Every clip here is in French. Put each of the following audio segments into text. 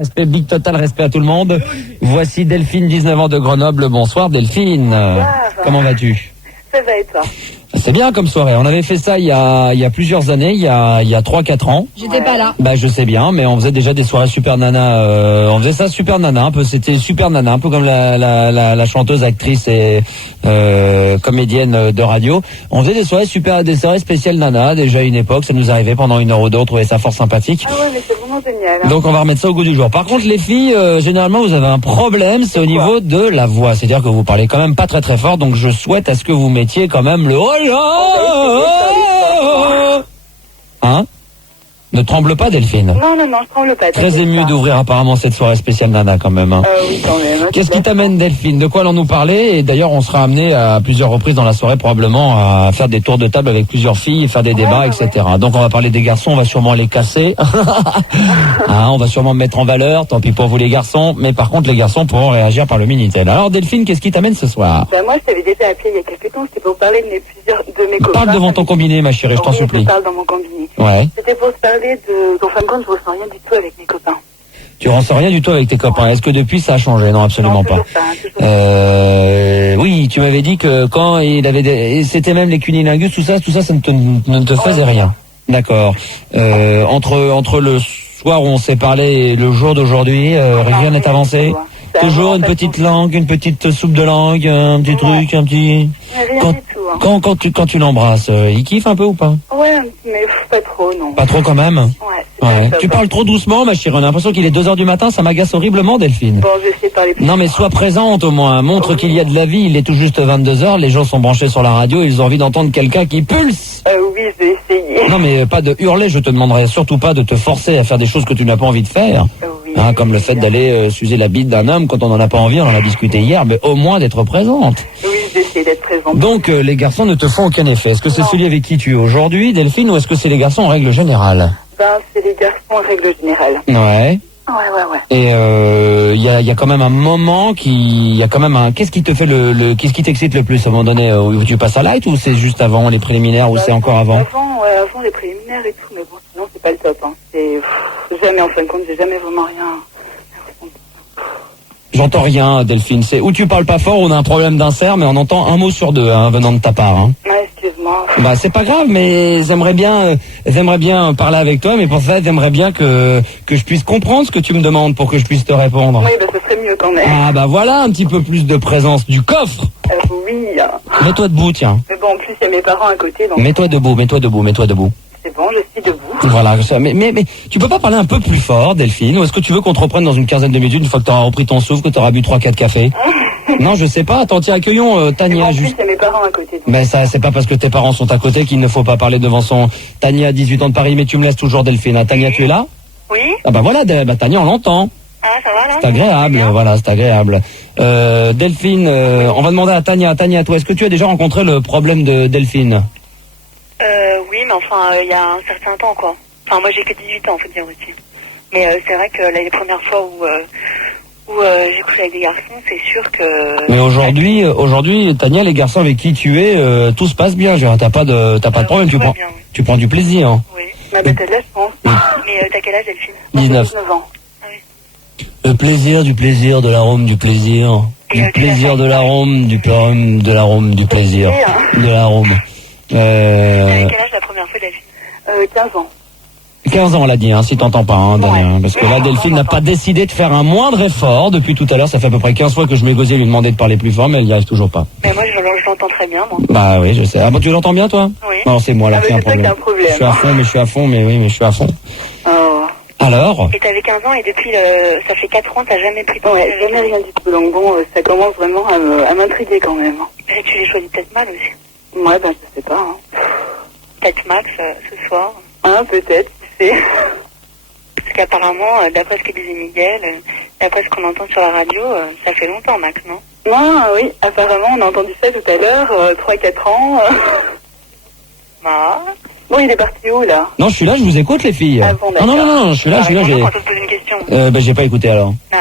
Respect big total, respect à tout le monde. Voici Delphine, 19 ans de Grenoble. Bonsoir Delphine. Comment vas-tu? Ça va et toi? C'est bien comme soirée. On avait fait ça il y a plusieurs années, il y a 3-4 ans. J'étais pas là. Bah je sais bien, mais on faisait déjà des soirées super nana. On faisait ça super nana, un peu. C'était super nana, un peu comme la chanteuse, actrice et comédienne de radio. On faisait des soirées spéciales nana. Déjà à une époque, ça nous arrivait pendant 1 heure ou deux, on trouvait ça fort sympathique. Ah ouais, mais c'est vraiment génial. Hein. Donc on va remettre ça au goût du jour. Par contre les filles, généralement vous avez un problème, c'est au niveau de la voix. C'est-à-dire que vous parlez quand même pas très très fort, donc je souhaite à ce que vous mettiez quand même le oh là. Hein? Ne tremble pas Delphine. Non, je tremble pas. Très ému d'ouvrir apparemment cette soirée spéciale nana quand même. Hein. Oui, quand même. Qu'est-ce qui t'amène Delphine? De quoi allons-nous parler? Et d'ailleurs on sera amené à plusieurs reprises dans la soirée probablement à faire des tours de table avec plusieurs filles, faire des débats, etc. Donc on va parler des garçons, on va sûrement les casser. Hein, on va sûrement mettre en valeur, tant pis pour vous les garçons, mais par contre les garçons pourront réagir par le Minitel. Alors Delphine, qu'est-ce qui t'amène ce soir? Moi je t'avais déjà appelé il y a quelques temps, c'était pour parler de mes copains. Parle devant ton combiné ma chérie, je t'en supplie. Je parle dans mon combiné. Ouais. C'était pour te parler qu'en fin de compte, je ressens rien du tout avec mes copains. Tu ressens rien du tout avec tes copains. Est-ce que depuis ça a changé? Non, absolument pas. Oui, tu m'avais dit que quand il avait c'était même les cunilingus, tout ça ne te faisait rien. D'accord. Entre le soir où on s'est parlé et le jour d'aujourd'hui, rien n'est avancé. Toujours une petite langue, une petite soupe de langue, un petit truc, un petit. Rien du tout. Hein. Quand tu l'embrasses, il kiffe un peu ou pas? Ouais, mais pas trop, non. Pas trop quand même. Ouais. Tu parles trop doucement, ma chérie. On a l'impression qu'il est 2 heures du matin, ça m'agace horriblement, Delphine. Bon, je vais essayer de parler plus. Non, mais sois présente au moins. Montre qu'il y a de la vie. Il est tout juste 22 heures. Les gens sont branchés sur la radio. Ils ont envie d'entendre quelqu'un qui pulse. Oui, je vais essayer. Non, mais pas de hurler. Je te demanderai surtout pas de te forcer à faire des choses que tu n'as pas envie de faire. Oui. Hein, comme le fait d'aller s'user la bite d'un homme quand on n'en a pas envie. On en a discuté hier, mais au moins d'être présente. Oui, je vais essayer d'être présente. Donc, les garçons ne te font aucun effet. Est-ce que c'est celui avec qui tu es aujourd'hui, Delphine, ou est-ce que c'est les garçons en règle générale? C'est les garçons en règle générale. Ouais. Ouais. Et il y a quand même un moment qu'est-ce qui te fait qu'est-ce qui t'excite le plus à un moment donné où tu passes à light, ou c'est juste avant les préliminaires, ou c'est encore avant? Avant les préliminaires et tout, mais bon, sinon c'est pas le top. Hein. C'est jamais, en fin de compte, j'ai jamais vraiment rien. J'entends rien, Delphine. C'est ou tu parles pas fort, ou on a un problème d'insert, mais on entend un mot sur deux venant de ta part. Hein. Excuse-moi. Bah c'est pas grave, mais j'aimerais bien parler avec toi, mais pour ça j'aimerais bien que je puisse comprendre ce que tu me demandes pour que je puisse te répondre. Oui, ce serait mieux quand même. Ah bah voilà, un petit peu plus de présence du coffre. Oui. Mets-toi debout, tiens. Mais bon, en plus il y a mes parents à côté, donc. Mets-toi debout. C'est bon, je suis debout. Voilà, mais tu peux pas parler un peu plus fort, Delphine, ou est-ce que tu veux qu'on te reprenne dans une quinzaine de minutes, une fois que tu auras repris ton souffle, que tu auras bu 3-4 cafés? Non, je sais pas. Attends, tiens, accueillons Tania. En plus, il y a mes parents à côté. Donc. Mais ça, c'est pas parce que tes parents sont à côté qu'il ne faut pas parler devant son Tania, 18 ans de Paris, mais tu me laisses toujours Delphine. Hein. Tania, tu es là? Oui. Ah bah voilà, Tania, on l'entend. Ah, ça va là? C'est agréable, voilà, c'est agréable. Delphine, on va demander à Tania. Tania, toi, est-ce que tu as déjà rencontré le problème de Delphine? Oui, mais enfin, il y a un certain temps, quoi. Enfin, moi, j'ai que 18 ans, faut dire aussi. Mais c'est vrai que là, les premières fois où j'ai couché avec des garçons, c'est sûr que... Mais aujourd'hui, Tania, les garçons avec qui tu es, tout se passe bien. T'as pas de problème, tu prends du plaisir. Hein. Oui. Mais t'as de la chance. Mais t'as quel âge, Delphine? 19 ans. Ah oui. Le plaisir, du plaisir, de l'arôme, du plaisir. Du plaisir, de l'arôme, du plaisir, de l'arôme, du plaisir. De l'arôme. T'avais quel âge la première fois, Delphine? 15 ans. 15 ans, on l'a dit, hein, si t'entends pas, hein, Damien, parce que là, Delphine n'a pas décidé de faire un moindre effort depuis tout à l'heure. Ça fait à peu près 15 fois que je m'égosais lui demander de parler plus fort, mais elle n'y arrive toujours pas. Mais moi, je l'entends très bien, moi. Bah oui, je sais. Ah bon, tu l'entends bien, toi? Oui. Non, c'est moi, là, c'est un problème. Je suis à fond, mais je suis à fond. Oh. Alors? Et t'avais 15 ans, et depuis, ça fait 4 ans, t'as jamais pris de... Ouais, jamais rien du tout. Donc bon, ça commence vraiment à m'intriguer quand même. Et tu les choisis peut-être mal aussi. Ouais, ben, je sais pas. Hein. Peut-être Max, ce soir. Ah, peut-être, tu sais. Parce qu'apparemment, d'après ce que disait Miguel, d'après ce qu'on entend sur la radio, ça fait longtemps, Max, non? Non, oui, apparemment, on a entendu ça tout à l'heure, 3-4 ans. Ah. Bon, il est parti où, là? Non, je suis là, je vous écoute, les filles. Ah bon, non, je suis là, quand on te pose une question. J'ai pas écouté, alors. Ah,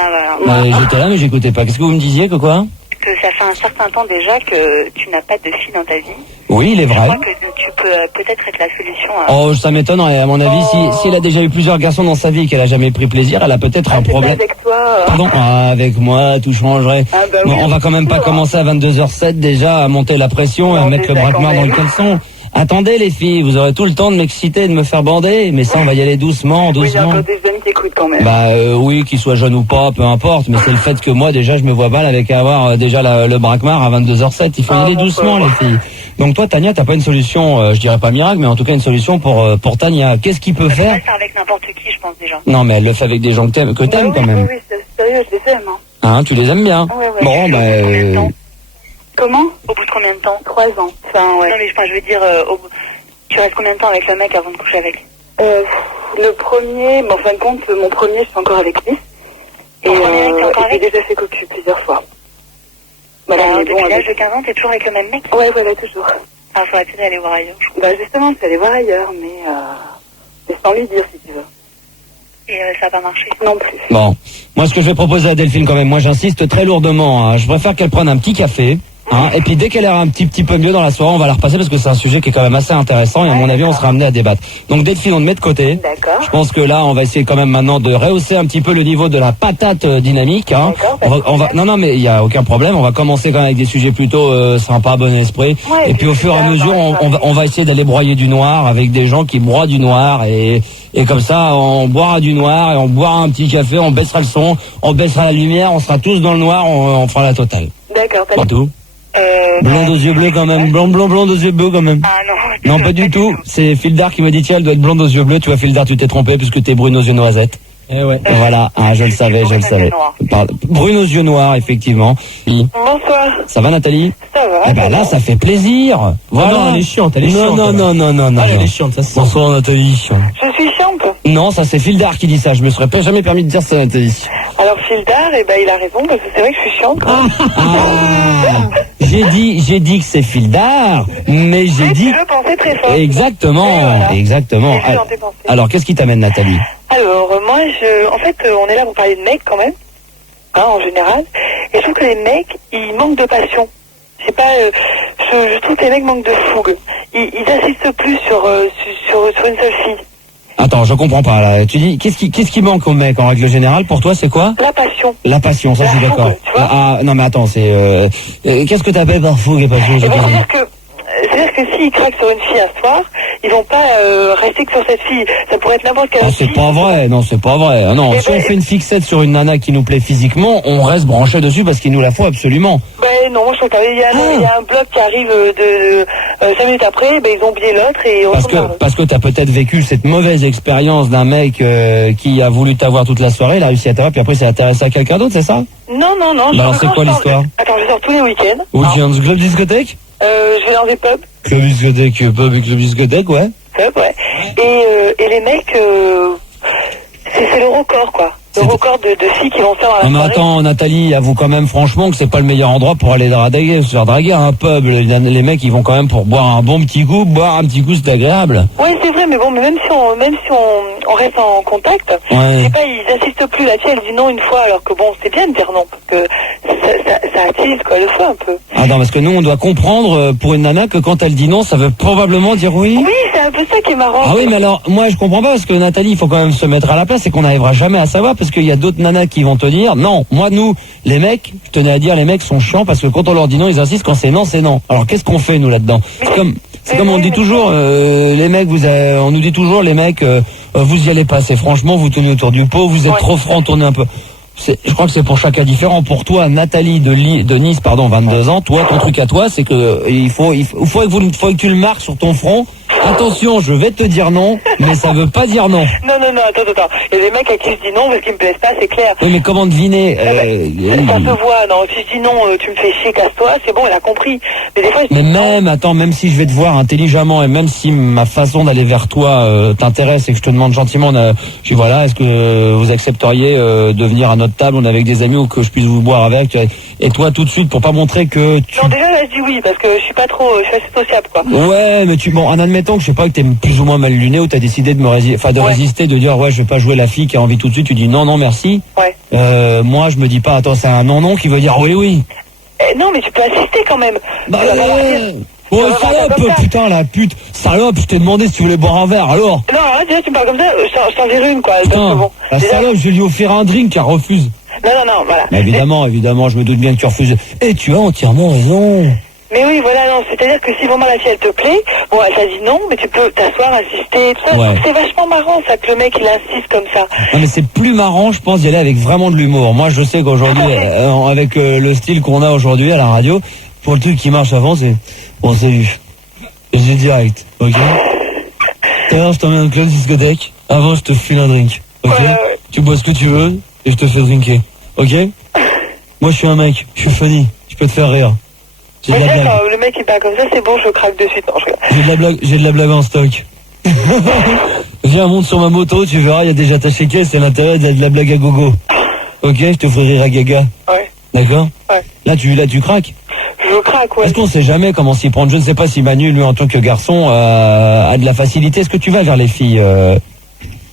voilà. J'étais là, mais j'écoutais pas. Qu'est-ce que vous me disiez, que quoi? que ça fait un certain temps déjà que tu n'as pas de fille dans ta vie. Oui, il est Je vrai. crois que tu peux peut-être être la solution. Oh, ça m'étonnerait. À mon avis, si elle a déjà eu plusieurs garçons dans sa vie et qu'elle a jamais pris plaisir, elle a peut-être un c'est problème. pas avec toi. Pardon, avec moi, tout changerait. Ah bah Bon, oui, on va quand même pas commencer à 22h07 déjà à monter la pression et à Non, mettre le déjà, braquemar quand dans le même. caleçon. Attendez les filles, vous aurez tout le temps de m'exciter, de me faire bander, mais ça on va y aller doucement, Oui, il y a doucement. encore des jeunes qui écoutent quand même. Bah oui, qu'ils soient jeunes ou pas, peu importe, mais c'est le fait que moi déjà je me vois mal avec avoir déjà le braquemar à 22h07, il faut y Ah, aller mon doucement pauvre. les filles. Donc toi Tania, t'as pas une solution, je dirais pas miracle, mais en tout cas une solution pour Tania. Qu'est-ce qu'il peut Je faire? peux faire avec n'importe qui, je pense déjà. Non mais elle le fait avec des gens que t'aimes Bah oui, quand même. Oui, c'est sérieux, je les aime. Hein. Hein, tu les aimes bien. Ouais, ouais. Bon, Au bout de combien de temps Comment? Au bout de combien de temps 3 ans. Enfin, ouais. Non, mais je veux dire, tu restes combien de temps avec le mec avant de coucher avec? Le premier, en fin de compte, mon premier, je suis encore avec lui. Ton premier mec, t'es encore j'ai avec? déjà fait cocu plusieurs fois. Bah, Voilà, mais depuis bon, l'âge de 15 ans, t'es toujours avec le même mec? Ouais, voilà, toujours. Ah, faudrait peut-être aller voir ailleurs, je crois. Bah, justement, je suis allée voir ailleurs, mais sans lui dire, si tu veux. Et ça n'a pas marché. Non plus. Bon, moi ce que je vais proposer à Delphine quand même, moi j'insiste très lourdement, hein. Je préfère qu'elle prenne un petit café, hein, et puis dès qu'elle ira un petit peu mieux dans la soirée, on va la repasser parce que c'est un sujet qui est quand même assez intéressant et à mon avis on sera amené à débattre. Donc Delphine, on te met de côté. D'accord. Je pense que là on va essayer quand même maintenant de rehausser un petit peu le niveau de la patate dynamique. Hein. D'accord, Non mais il y a aucun problème, on va commencer quand même avec des sujets plutôt sympas, bon esprit. Ouais, et puis au fur et à mesure, on va essayer d'aller broyer du noir avec des gens qui broient du noir et comme ça, on boira du noir et on boira un petit café, on baissera le son, on baissera la lumière, on sera tous dans le noir, on fera la totale. D'accord, pas Pas de tout. Blonde aux yeux bleus quand même, blonde aux yeux bleus quand même. Ah non. Non, pas du tout. C'est Fildar qui m'a dit tiens, elle doit être blonde aux yeux bleus. Tu vois, Fildar, tu t'es trompé puisque t'es brune aux yeux noisettes. Eh ouais. Voilà, ah, je le savais. Brune aux yeux noirs, effectivement. Oui. Bonsoir. Ça va, Nathalie? Ça va. Eh ben là, ça fait plaisir. Voilà. non, elle est chiante, elle est chiante. Non. Ah, elle est chiante, ça se sent. Bonsoir, Nathalie. Je suis chiante. Non, ça c'est Fildar qui dit ça. Je me serais pas jamais permis de dire ça, Nathalie. Alors, Fildar, il a raison, parce que c'est vrai que je suis chiante. Ah, j'ai dit que c'est Fildar, mais j'ai dit. Tu le pensais très fort. Exactement, Et voilà. exactement. Et je l'en ai pensé. Alors, qu'est-ce qui t'amène, Nathalie? Alors, moi, en fait, on est là pour parler de mecs quand même, hein, en général. Et je trouve que les mecs, ils manquent de passion. Je sais pas, je trouve que les mecs manquent de fougue. Ils insistent plus sur une seule fille. Attends, je comprends pas là. Tu dis qu'est-ce qui manque au mec en règle générale pour toi, c'est quoi? La passion. La passion, ça La je suis d'accord. fougue, tu vois. Ah non mais attends, c'est qu'est-ce que t'appelles par fougue et passion? Et j'ai ben, pas compris. c'est-à-dire que s'ils craquent sur une fille un soir, ils vont pas rester que sur cette fille. Ça pourrait être n'importe quelle Ah, autre c'est fille. pas vrai, non, c'est pas vrai. Ah, non, Eh si ben, on fait une fixette sur une nana qui nous plaît physiquement, on reste branché dessus parce qu'il nous la faut absolument. Ben non, moi je trouve qu'il y a un bloc qui arrive 5 minutes après, ben ils ont oublié l'autre et on Parce que t'as peut-être vécu cette mauvaise expérience d'un mec qui a voulu t'avoir toute la soirée, il a réussi à t'avoir, puis après s'est intéressé à quelqu'un d'autre, c'est ça? Non. Bah alors, c'est quoi l'histoire? Attends, je sors tous les week-ends. Week-end, club discothèque? Je vais dans des pubs. Club discothèque, ouais. Ouais. Et les mecs, c'est le record, quoi. Le record de filles qui vont faire à la Non mais soirée. attends, Nathalie, avoue quand même franchement que c'est pas le meilleur endroit pour aller draguer, se faire draguer à un pub. Les mecs, ils vont quand même pour boire un bon petit coup. Boire un petit coup, c'est agréable. Oui, c'est vrai, mais bon, mais même si on reste en contact, je Ouais. sais pas, ils insistent plus. La fille, elle dit non une fois, alors que bon, c'est bien de dire non, parce que ça attise, quoi, le feu un peu. Attends, parce que nous, on doit comprendre pour une nana que quand elle dit non, ça veut probablement dire oui. Oui, c'est un peu ça qui est marrant. Ah oui, mais alors, moi, je comprends pas, parce que Nathalie, il faut quand même se mettre à la place et qu'on n'arrivera jamais à savoir, parce qu'il y a d'autres nanas qui vont te dire, non, moi, nous, les mecs, je tenais à dire, les mecs sont chiants, parce que quand on leur dit non, ils insistent, quand c'est non, c'est non. Alors, qu'est-ce qu'on fait, nous, là-dedans? C'est comme on dit toujours, les mecs, on nous dit toujours, les mecs, vous y allez pas, c'est franchement, vous tournez autour du pot, vous êtes trop franc, tournez un peu. Je crois que c'est pour chaque cas différent. Pour toi, Nathalie de Nice, 22 ans, toi, ton truc à toi, c'est que il faut que tu le marques sur ton front. Attention, je vais te dire non, mais ça veut pas dire non. Non, attends. Il y a des mecs à qui je dis non parce qu'ils me plaisent pas, c'est clair. Oui, mais comment deviner Ça se voit, non. Si je dis non, tu me fais chier, casse-toi, c'est bon, elle a compris. Mais des fois, je Mais dis non. même si je vais te voir intelligemment et même si ma façon d'aller vers toi t'intéresse et que je te demande gentiment, je dis voilà, est-ce que vous accepteriez de venir à notre table, on est avec des amis ou que je puisse vous boire avec, et toi tout de suite pour pas montrer que tu... Non, déjà là, je dis oui parce que je suis pas trop, je suis assez sociable, quoi. Ouais, mais en admettant que je sais pas que t'es plus ou moins mal luné ou t'as décidé de résister, de dire ouais je vais pas jouer la fille qui a envie tout de suite, tu dis non merci. Ouais. Moi je me dis pas attends c'est un non qui veut dire oui. Non, mais tu peux assister quand même. Bah Tu vas pas partir. Oh, Tu vas pas partir salope, comme ça. putain, la pute, salope, je t'ai demandé si tu voulais boire un verre, alors. Non, hein, déjà, tu me parles comme ça, je t'en dirai une, quoi. Parce que Putain, bon, la déjà- salope, je vais lui offrir un drink, elle refuse. Non, voilà. Mais évidemment, je me doute bien que tu refuses. Et tu as entièrement raison. Mais oui, voilà, non, c'est-à-dire que si vraiment la fille, elle te plaît, bon, elle t'a dit non, mais tu peux t'asseoir, assister, tout ça. Ouais. C'est vachement marrant, ça, que le mec, il insiste comme ça. Non, mais c'est plus marrant, je pense, d'y aller avec vraiment de l'humour. Moi, je sais qu'aujourd'hui, avec le style qu'on a aujourd'hui à la radio, pour le truc qui marche avant, c'est bon, salut. Et j'ai direct, ok. D'ailleurs, je t'emmène au club discothèque. Avant, je te file un drink, ok. Ouais. Tu bois ce que tu veux et je te fais drinker, ok. Moi, je suis un mec, je suis funny, je peux te faire rire. J'ai de Mais la déjà, blague. quand le mec, il parle comme ça, c'est bon, je craque de suite. Non, je rigole. J'ai de la blague en stock. Viens, monte sur ma moto, tu verras, il y a déjà ta chéquette, c'est l'intérêt de la blague à gogo. Ok, je te ferai rire à gaga. Ouais. D'accord. Ouais. Là, tu craques. Je craque, ouais. Est-ce qu'on sait jamais comment s'y prendre? Je ne sais pas si Manu, lui, en tant que garçon, a de la facilité. Est-ce que tu vas vers les filles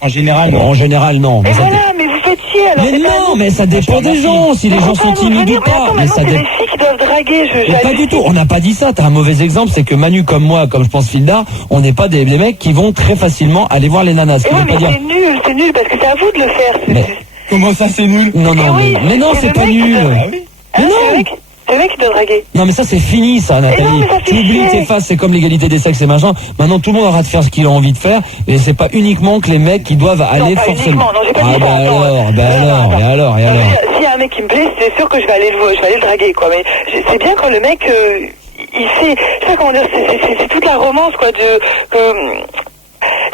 En général, non. En général, non. Mais ça voilà, mais vous faites chier, alors. mais c'est pas non, nous. mais ça dépend des gens, si les gens sont timides ou pas. Mais ça c'est dépend. les filles qui doivent draguer, Mais pas du tout, on n'a pas dit ça, t'as un mauvais exemple, c'est que Manu comme moi, comme je pense Filda, on n'est pas des mecs qui vont très facilement aller voir les nanas. Ce Et qui ouais, veut mais pas dire... c'est nul, parce que c'est à vous de le faire. Mais- Comment ça, c'est nul? Non, Eh oui, mais non, c'est c'est le pas mec qui nul. doit- Ah oui. Hein, non. c'est le mec qui doit draguer. Non mais ça c'est fini ça Nathalie. non, mais ça fait Tu oublies, chier. t'effaces, c'est comme l'égalité des sexes et machin. Maintenant tout le monde aura de faire ce qu'il a envie de faire et c'est pas uniquement que les mecs qui doivent aller pas forcément. uniquement, non, j'ai pas dit ça, bah attends, alors, non, et alors, non. et alors. S'il y a un mec qui me plaît, c'est sûr que je vais aller le draguer, quoi. Mais c'est bien quand le mec, il sait, je sais pas comment dire, c'est toute la romance, quoi,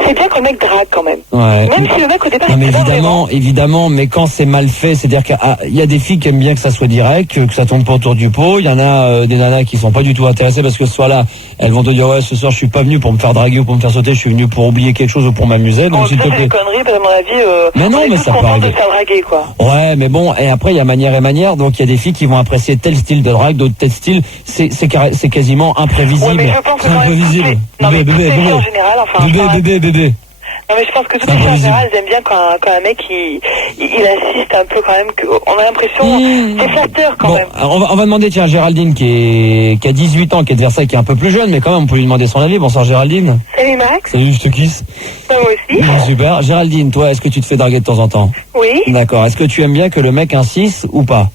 c'est bien quand le mec drague, quand même. Ouais. Même si le mec, au départ, Non mais il sait pas vraiment. évidemment, mais quand c'est mal fait, c'est-à-dire qu'il y a des filles qui aiment bien que ça soit direct, que ça tourne pas autour du pot. Il y en a des nanas qui sont pas du tout intéressées parce que ce soir-là, elles vont te dire ouais ce soir je suis pas venu pour me faire draguer ou pour me faire sauter, je suis venu pour oublier quelque chose ou pour m'amuser. Donc Bon, s'il ça, te c'est plaît. des conneries, parce qu'à mon avis, Mais non, on est mais tous ça peut contents de arriver. se faire draguer, quoi. Ouais, mais bon, et après il y a manière et manière, donc il y a des filles qui vont apprécier tel style de drague, d'autres tel style, c'est quasiment imprévisible. Ouais, mais je pense que C'est quand même imprévisible. non, mais toutes les filles Bébé, en général, enfin, bébé. non, mais je pense que toutes C'est les filles en imprévisible. général, elles aiment bien quand un mec, il insiste un peu quand même, on a l'impression, c'est flatteur quand Bon, même. alors, on va demander tiens Géraldine qui a 18 ans, qui est de Versailles, qui est un peu plus jeune, mais quand même on peut lui demander son avis. Bonsoir Géraldine. Salut Max, Salut, je te kiss. moi aussi. Super. Géraldine, toi, est-ce que tu te fais draguer de temps en temps? Oui, D'accord. Est-ce que tu aimes bien que le mec insiste ou pas?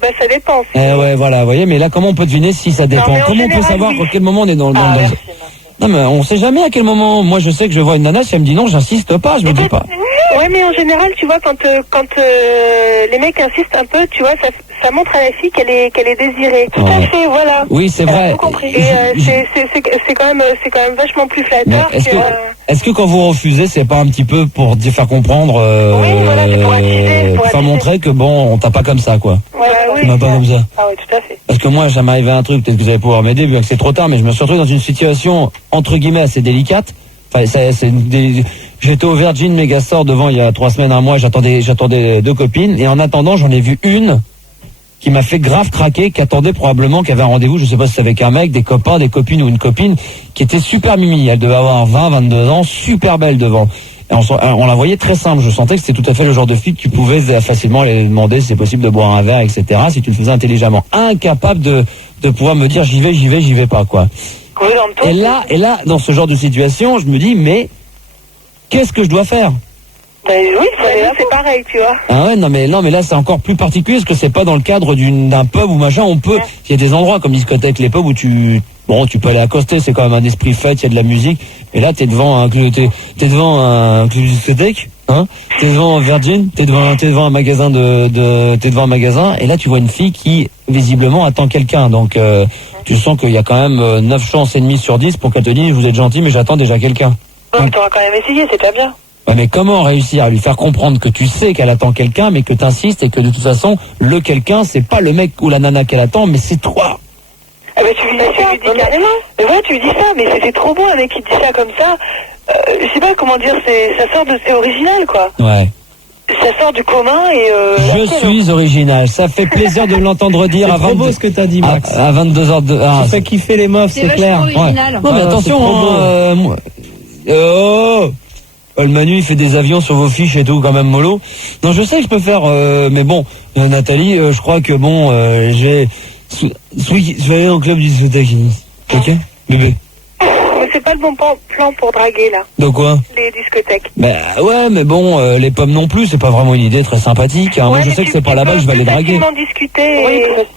bah ça dépend. Eh ouais, voilà, vous voyez, mais là comment on peut deviner si ça dépend? mais en Comment on peut général, savoir oui. à quel moment on est dans Ah, merci. Non mais on sait jamais à quel moment. Moi je sais que je vois une nana, si elle me dit non, j'insiste pas, je me dis pas. Ouais, mais en général, tu vois, quand les mecs insistent un peu, tu vois, ça montre à la fille qu'elle est désirée. Tout à fait, voilà. Oui, c'est Elle a vrai. tout compris. Et c'est quand même vachement plus Mais flatteur est-ce que quand vous refusez, c'est pas un petit peu pour faire comprendre, Oui, voilà, c'est pour attiser, pour faire attiser. montrer que bon, on t'a pas comme ça quoi. Ouais, oui. Tu m'as pas comme ça. Ah ouais, tout à fait. Parce que moi, ça m'est arrivé un truc, peut-être que vous allez pouvoir m'aider, bien que c'est trop tard, mais je me suis retrouvé dans une situation, entre guillemets, assez délicate. Enfin, j'étais au Virgin Megastore devant il y a 3 semaines, un mois, j'attendais 2 copines, et en attendant, j'en ai vu une qui m'a fait grave craquer, qui attendait probablement, qui avait un rendez-vous, je sais pas si c'est avec un mec, des copains, des copines ou une copine, qui était super mimi. Elle devait avoir 20, 22 ans, super belle devant. Et on la voyait très simple. Je sentais que c'était tout à fait le genre de fille que tu pouvais facilement aller demander si c'est possible de boire un verre, etc. si tu le faisais intelligemment. Incapable de pouvoir me dire j'y vais pas, quoi. Courir dans le tour. Et là, dans ce genre de situation, je me dis, mais qu'est-ce que je dois faire? Ben oui, il faut aller là. c'est pareil, tu vois. Ah ouais, non mais là c'est encore plus particulier parce que c'est pas dans le cadre d'un pub ou machin. Il y a des endroits comme discothèque, les pubs où tu peux aller accoster, c'est quand même un esprit fête, il y a de la musique. Et là t'es devant un club discothèque, hein. T'es devant Virgin, t'es devant un magasin t'es devant un magasin et là tu vois une fille qui visiblement attend quelqu'un. Donc tu sens qu'il y a quand même 9 chances et demie sur 10 pour qu'elle te dise vous êtes gentil mais j'attends déjà quelqu'un. Ouais, mais t'auras quand même essayé, c'est pas bien. Ouais, mais comment réussir à lui faire comprendre que tu sais qu'elle attend quelqu'un, mais que t'insistes et que de toute façon, le quelqu'un, c'est pas le mec ou la nana qu'elle attend, mais c'est toi. Ah ben tu lui dis ça, carrément. Mais ouais, tu lui dis ça, mais c'est trop beau un mec qui te dit ça comme ça. Je sais pas comment dire, ça sort c'est original quoi. Ouais. Ça sort du commun et Je suis original. Ça fait plaisir de l'entendre dire C'est à trop beau ce que t'as dit, Max. à 22h de... Tu fais kiffer les meufs, c'est clair. Ouais. Non mais Ah, attention, c'est trop beau. oh Le Manu, il fait des avions sur vos fiches et tout, quand même mollo. Non, je sais que je peux faire, mais bon, Nathalie, je crois que bon, je vais aller au club du discothèque. Ok, bébé. Mais c'est pas le bon plan pour draguer, là. De quoi? Les discothèques. Bah ouais, mais bon, les pommes non plus, c'est pas vraiment une idée très sympathique. Hein. Moi, je sais que c'est pas là-bas que je vais aller draguer. Discuter.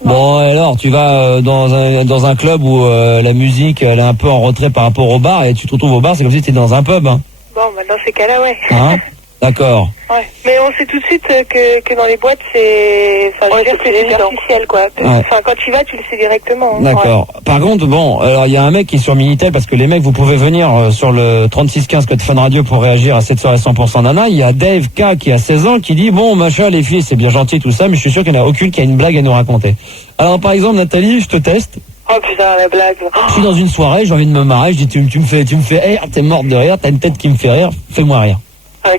Bon, alors, tu vas dans un club où la musique, elle est un peu en retrait par rapport au bar, et tu te retrouves au bar, c'est comme si tu étais dans un pub. Hein. Bon, bah dans ces cas-là, ouais. Hein? D'accord. Ouais. Mais on sait tout de suite que dans les boîtes, c'est... Enfin, je veux dire, c'est superficiel, quoi. Ouais. Enfin, quand tu vas, tu le sais directement. Hein. D'accord. Ouais. Par contre, bon, alors il y a un mec qui est sur Minitel, parce que les mecs, vous pouvez venir sur le 3615 code Fun Radio pour réagir à cette soirée 100% nana. Il y a Dave K qui a 16 ans qui dit, bon, machin, les filles, c'est bien gentil tout ça, mais je suis sûr qu'il n'y en a aucune qui a une blague à nous raconter. Alors, par exemple, Nathalie, je te teste. Oh putain, la blague. Je suis dans une soirée, j'ai envie de me marrer, je dis, tu me fais rire, t'es morte de rire, t'as une tête qui me fait rire, fais-moi rire.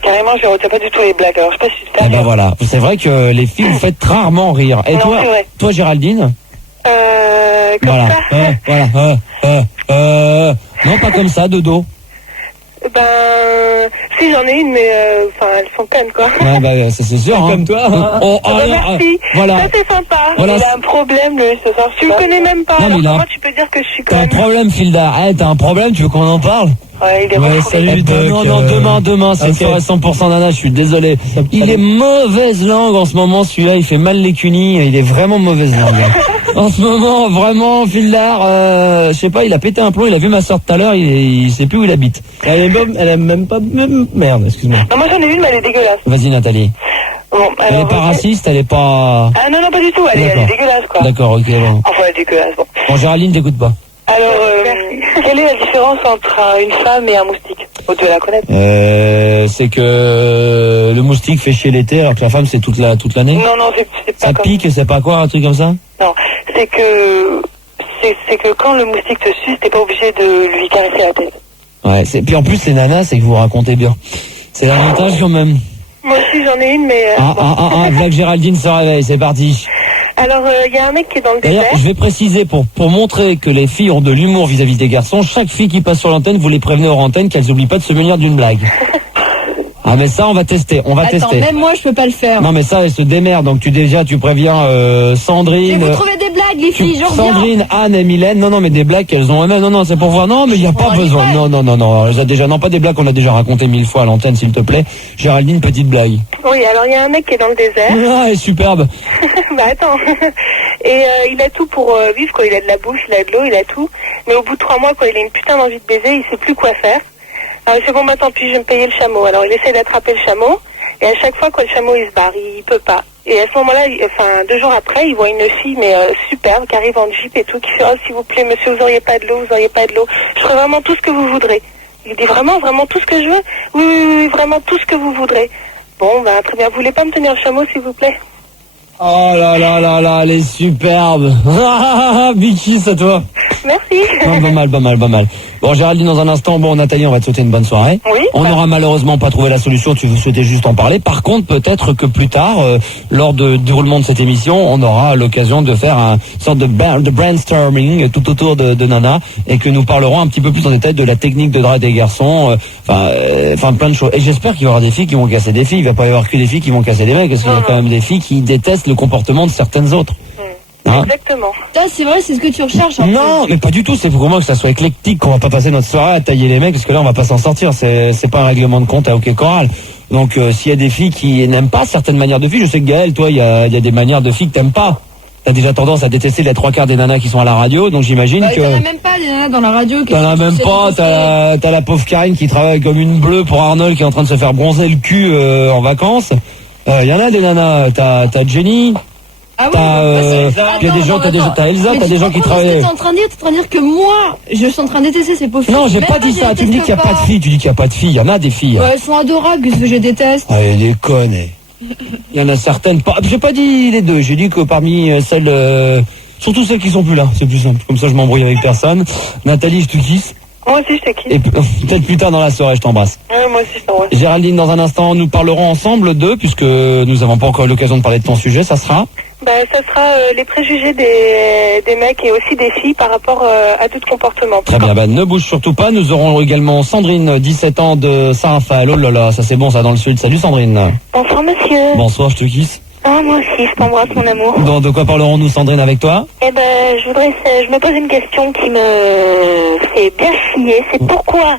Carrément, je ne retiens pas du tout les blagues. Alors, je sais pas si tu Eh ben voilà, c'est vrai que les filles, vous faites rarement rire. Et non, toi, Géraldine? Comme voilà. ça. Non, pas comme ça, de dos. Ben, si j'en ai une, mais enfin, elles sont connes, quoi. Ouais, bah, c'est sûr. Hein. Comme toi. Hein. Merci. Voilà. Ça, c'est sympa. Voilà. Il a un problème, lui, ce soir. Tu le connais même pas. Non, mais alors, moi, tu peux dire que je suis T'as un conne. problème, Filda. T'as un problème, tu veux qu'on en parle? Ouais, il est Ouais, refoulé. salut, Doc. Non, demain, c'est ok. une soirée 100% nana, je suis désolé. Il est mauvaise langue en ce moment, celui-là, il fait mal les cunis, il est vraiment mauvaise langue. En ce moment, vraiment, Fildar, je sais pas, il a pété un plomb, il a vu ma soeur tout à l'heure, il sait plus où il habite. Elle aime même pas... Merde, excuse-moi. Non, moi, j'en ai une, mais elle est dégueulasse. Vas-y, Nathalie. Bon, alors, Elle est pas raciste, elle est pas... Ah non, pas du tout. Elle est D'accord. dégueulasse, quoi. D'accord, ok, bon. Enfin, elle est dégueulasse, bon. Bon, Géraldine, t'écoutes pas. Alors, quelle est la différence entre une femme et un moustique? Oh, tu vas la connaître. C'est que le moustique fait chier l'été, alors que la femme, c'est toute l'année. Non, c'est pas Ça comme pique, c'est pas quoi, un truc comme ça? Non, c'est que quand le moustique te suce, t'es pas obligé de lui caresser la tête. Ouais, puis en plus, les nanas, c'est que vous racontez bien. C'est l'avantage quand même. Moi aussi, j'en ai une, mais... Black Géraldine se réveille, c'est parti. Alors, il y a un mec qui est dans le D'ailleurs, désert. je vais préciser, pour montrer que les filles ont de l'humour vis-à-vis des garçons, chaque fille qui passe sur l'antenne, vous les prévenez hors antenne qu'elles n'oublient pas de se munir d'une blague. Ah mais ça, on va tester, Attends, même moi, je peux pas le faire. Non mais ça, elle se démerde, donc tu préviens Sandrine... Mais vous trouvez des blagues, les filles, j'en reviens. Sandrine, Anne et Mylène, non mais des blagues qu'elles ont elles-mêmes, non, c'est pour voir, non mais il n'y a pas besoin, non, pas des blagues qu'on a déjà racontées 1000 fois à l'antenne, s'il te plaît. Géraldine, petite blague. Oui, alors il y a un mec qui est dans le désert. Ah, elle est superbe. Bah attends. Et il a tout pour vivre, quoi. Il a de la bouffe, il a de l'eau, il a tout. Mais au bout de 3 mois, quoi, il a une putain d'envie de baiser, il sait plus quoi faire. Alors il fait bon, bah tant pis, je vais me payer le chameau. Alors il essaie d'attraper le chameau. Et à chaque fois, quoi, le chameau, il se barre, il peut pas. Et à ce moment-là, 2 jours après, il voit une fille, mais superbe, qui arrive en jeep et tout, qui fait, oh, s'il vous plaît, monsieur, vous auriez pas de l'eau, Je ferai vraiment tout ce que vous voudrez. Il dit, vraiment tout ce que je veux? Oui, vraiment tout ce que vous voudrez. Bon, bah, très bien. Vous voulez pas me tenir le chameau, s'il vous plaît? Oh là, elle est superbe. Bichis, à toi. Merci. Non, pas mal. Bon, Géraldine, dans un instant, bon, Nathalie, on va te souhaiter une bonne soirée. Oui. On n'aura malheureusement pas trouvé la solution, tu souhaitais juste en parler. Par contre, peut-être que plus tard, lors du déroulement de cette émission, on aura l'occasion de faire une sorte de brainstorming tout autour de Nana, et que nous parlerons un petit peu plus en détail de la technique de drague des garçons, enfin plein de choses. Et j'espère qu'il y aura des filles qui vont casser des filles. Il va pas y avoir que des filles qui vont casser des mecs, parce qu'il y a quand même des filles qui détestent le comportement de certaines autres. Hein? Exactement. Ça, c'est vrai, c'est ce que tu recherches. Non, mais pas du tout. C'est pour moi que ça soit éclectique, qu'on va pas passer notre soirée à tailler les mecs, parce que là, on va pas s'en sortir. C'est pas un règlement de compte à OK Choral. Donc, s'il y a des filles qui n'aiment pas certaines manières de filles, je sais que Gaël, toi, il y a des manières de filles que t'aimes pas. T'as déjà tendance à détester les 3/4 des nanas qui sont à la radio, donc j'imagine que... T'en as même pas des nanas dans la radio. T'en as même pas, t'as la pauvre Karine qui travaille comme une bleue pour Arnold qui est en train de se faire bronzer le cul en vacances. Y en a des nanas, t'as Jenny... Ah il y a des gens, t'as Elsa, t'as des gens qui travaillent. T'es en train de dire que moi, je suis en train de détester ces pauvres filles. Non, j'ai pas dit ça. Tu me dis qu'il n'y a pas de filles. Tu dis qu'il n'y a pas de filles. Il y en a des filles. Ouais, elles sont adorables, qu'est-ce que je déteste. Ah, elle est conne. Il y en a certaines pas. J'ai pas dit les deux. J'ai dit que parmi celles, surtout celles qui sont plus là, c'est plus simple. Comme ça, je m'embrouille avec personne. Nathalie, je te kiss. Moi aussi, je te quitte. Et peut-être plus tard dans la soirée, je t'embrasse. Moi aussi, je t'embrasse. Géraldine, dans un instant, nous parlerons ensemble puisque nous n'avons pas encore eu l'occasion de parler de ton sujet, ça sera Ça sera les préjugés des mecs et aussi des filles par rapport à tout comportement. Très bien, ne bouge surtout pas. Nous aurons également Sandrine, 17 ans de Saint-Raphaël. Oh là là, ça c'est bon ça dans le sud. Salut Sandrine. Bonsoir monsieur. Bonsoir, je te kiss. Ah, moi aussi, je t'embrasse mon amour. Bon, de quoi parlerons-nous Sandrine avec toi? Je me pose une question qui me fait bien chier. C'est pourquoi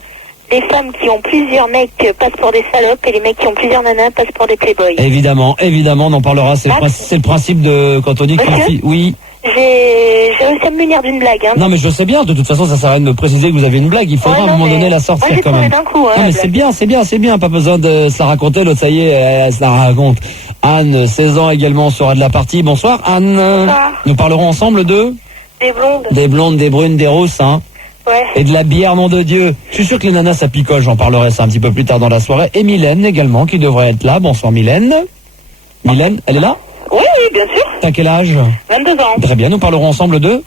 les femmes qui ont plusieurs mecs passent pour des salopes et les mecs qui ont plusieurs nanas passent pour des playboys. Évidemment, on en parlera. C'est le principe de quand on dit qu'une fille... Oui. J'ai réussi à me munir d'une blague. Hein. Non mais je sais bien, de toute façon ça sert à rien de me préciser que vous avez une blague, il faudra à un moment donné la sortir quand même. D'un coup, non mais c'est bien, pas besoin de se la raconter, l'autre ça y est, elle se la raconte. Anne, 16 ans également sera de la partie. Bonsoir Anne. Bonsoir. Nous parlerons ensemble de Des blondes. Des blondes, des brunes, des rousses, hein. Ouais. Et de la bière, nom de Dieu. Je suis sûr que les nanas ça picole, j'en parlerai ça un petit peu plus tard dans la soirée. Et Mylène également qui devrait être là. Bonsoir Mylène. Mylène, elle est là? Oui, bien sûr. T'as quel âge? 22 ans. Très bien, nous parlerons ensemble de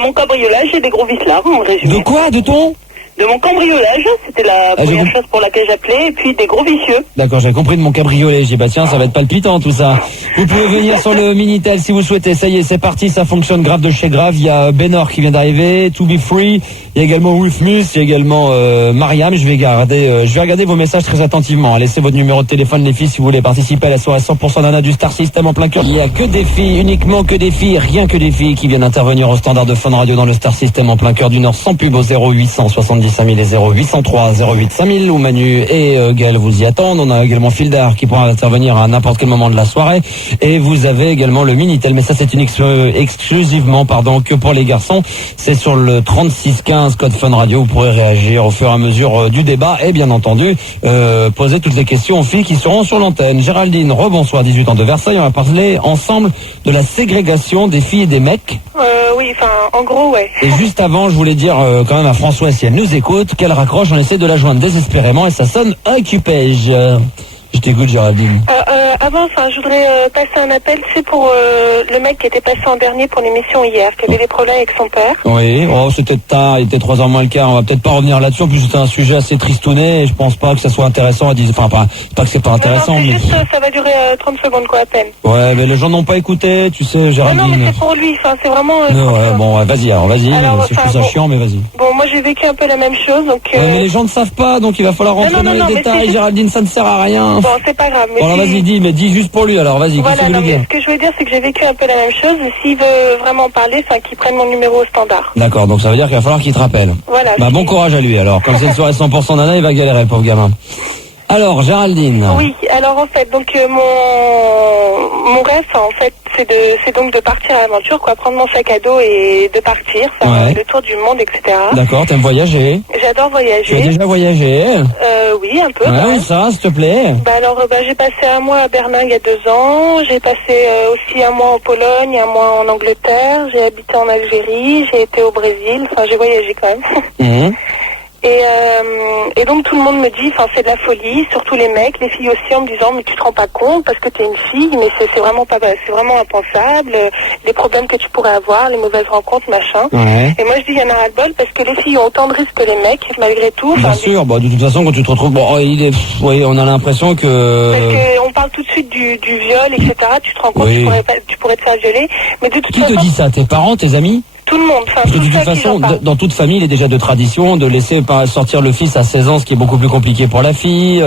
mon cambriolage et des gros vislards, en résumé. De quoi? De ton? De mon cambriolage, c'était la première chose pour laquelle j'appelais, et puis des gros vicieux. D'accord, j'avais compris de mon cabriolet. J'ai dit, bah tiens, ça va être palpitant tout ça. Vous pouvez venir sur le Minitel si vous souhaitez. Ça y est, c'est parti, ça fonctionne. Grave de chez Grave. Il y a Benor qui vient d'arriver, To Be Free. Il y a également Rufmus, il y a également Mariam. Je vais regarder vos messages très attentivement. Laissez votre numéro de téléphone, les filles, si vous voulez participer à la soirée 100% Nana du Star System en plein cœur. Il n'y a que des filles, uniquement que des filles, rien que des filles qui viennent intervenir au standard de Fun Radio dans le Star System en plein cœur du Nord, sans pub au 0870 5000 et 0803 08 5000 où Manu et Gaël vous y attendent. On a également Fildar qui pourra intervenir à n'importe quel moment de la soirée. Et vous avez également le Minitel, mais ça c'est exclusivement que pour les garçons. C'est sur le 3615 code Fun Radio. Vous pourrez réagir au fur et à mesure du débat et bien entendu poser toutes les questions aux filles qui seront sur l'antenne. Géraldine, rebonsoir, 18 ans de Versailles. On va parler ensemble de la ségrégation des filles et des mecs. Oui, en gros, ouais. Et juste avant, je voulais dire quand même à François, si elle nous écoute, qu'elle raccroche, on essaie de la joindre désespérément et ça sonne occupé. Je t'écoute Géraldine. Avant, je voudrais passer un appel, c'est pour le mec qui était passé en dernier pour l'émission hier, qui avait des problèmes avec son père. Oui, c'était tard, il était 3h moins le quart, on va peut-être pas revenir là-dessus, en plus c'était un sujet assez tristouné et je pense pas que ça soit intéressant à dire, enfin pas que c'est pas intéressant, non, mais... juste, ça va durer 30 secondes quoi à peine. Ouais, mais les gens n'ont pas écouté, tu sais, Géraldine. Non, mais c'est pour lui, c'est vraiment... vas-y, c'est plus ça chiant, mais vas-y. Bon, moi j'ai vécu un peu la même chose, donc... mais les gens ne savent pas, donc il va falloir rentrer dans les détails, Géraldine, ça ne sert à rien. Bon, c'est pas grave, mais... Bon, alors vas-y, dis juste pour lui, alors vas-y, voilà, qu'est-ce que tu veux dire? Ce que je veux dire, c'est que j'ai vécu un peu la même chose, s'il veut vraiment parler, qu'il prenne mon numéro au standard. D'accord, donc ça veut dire qu'il va falloir qu'il te rappelle. Voilà. Bah bon courage à lui, alors, comme c'est une soirée 100% Nana, il va galérer, le pauvre gamin. Alors, Géraldine. Oui, alors en fait, donc mon rêve, en fait, c'est donc de partir à l'aventure, prendre mon sac à dos et de partir, faire le tour du monde, etc. D'accord, t'aimes voyager? J'adore voyager. Tu as déjà voyagé? Oui, un peu. Ouais, ça, s'il te plaît. J'ai passé un mois à Berlin il y a 2 ans, j'ai passé aussi un mois en Pologne, un mois en Angleterre, j'ai habité en Algérie, j'ai été au Brésil, j'ai voyagé quand même. Et donc tout le monde me dit, c'est de la folie, surtout les mecs, les filles aussi, en me disant mais tu te rends pas compte parce que t'es une fille, mais c'est vraiment impensable, les problèmes que tu pourrais avoir, les mauvaises rencontres, machin. Ouais. Et moi je dis il y en a ras le bol parce que les filles ont autant de risques que les mecs, malgré tout. Bien sûr, de toute façon quand tu te retrouves, on a l'impression que... Parce qu'on parle tout de suite du viol, etc. Tu te rends compte que tu pourrais te faire violer, mais de toute façon... Qui te dit ça? Tes parents, tes amis? Tout le monde. Parce que de toute façon, dans toute famille, il est déjà de tradition de laisser sortir le fils à 16 ans, ce qui est beaucoup plus compliqué pour la fille.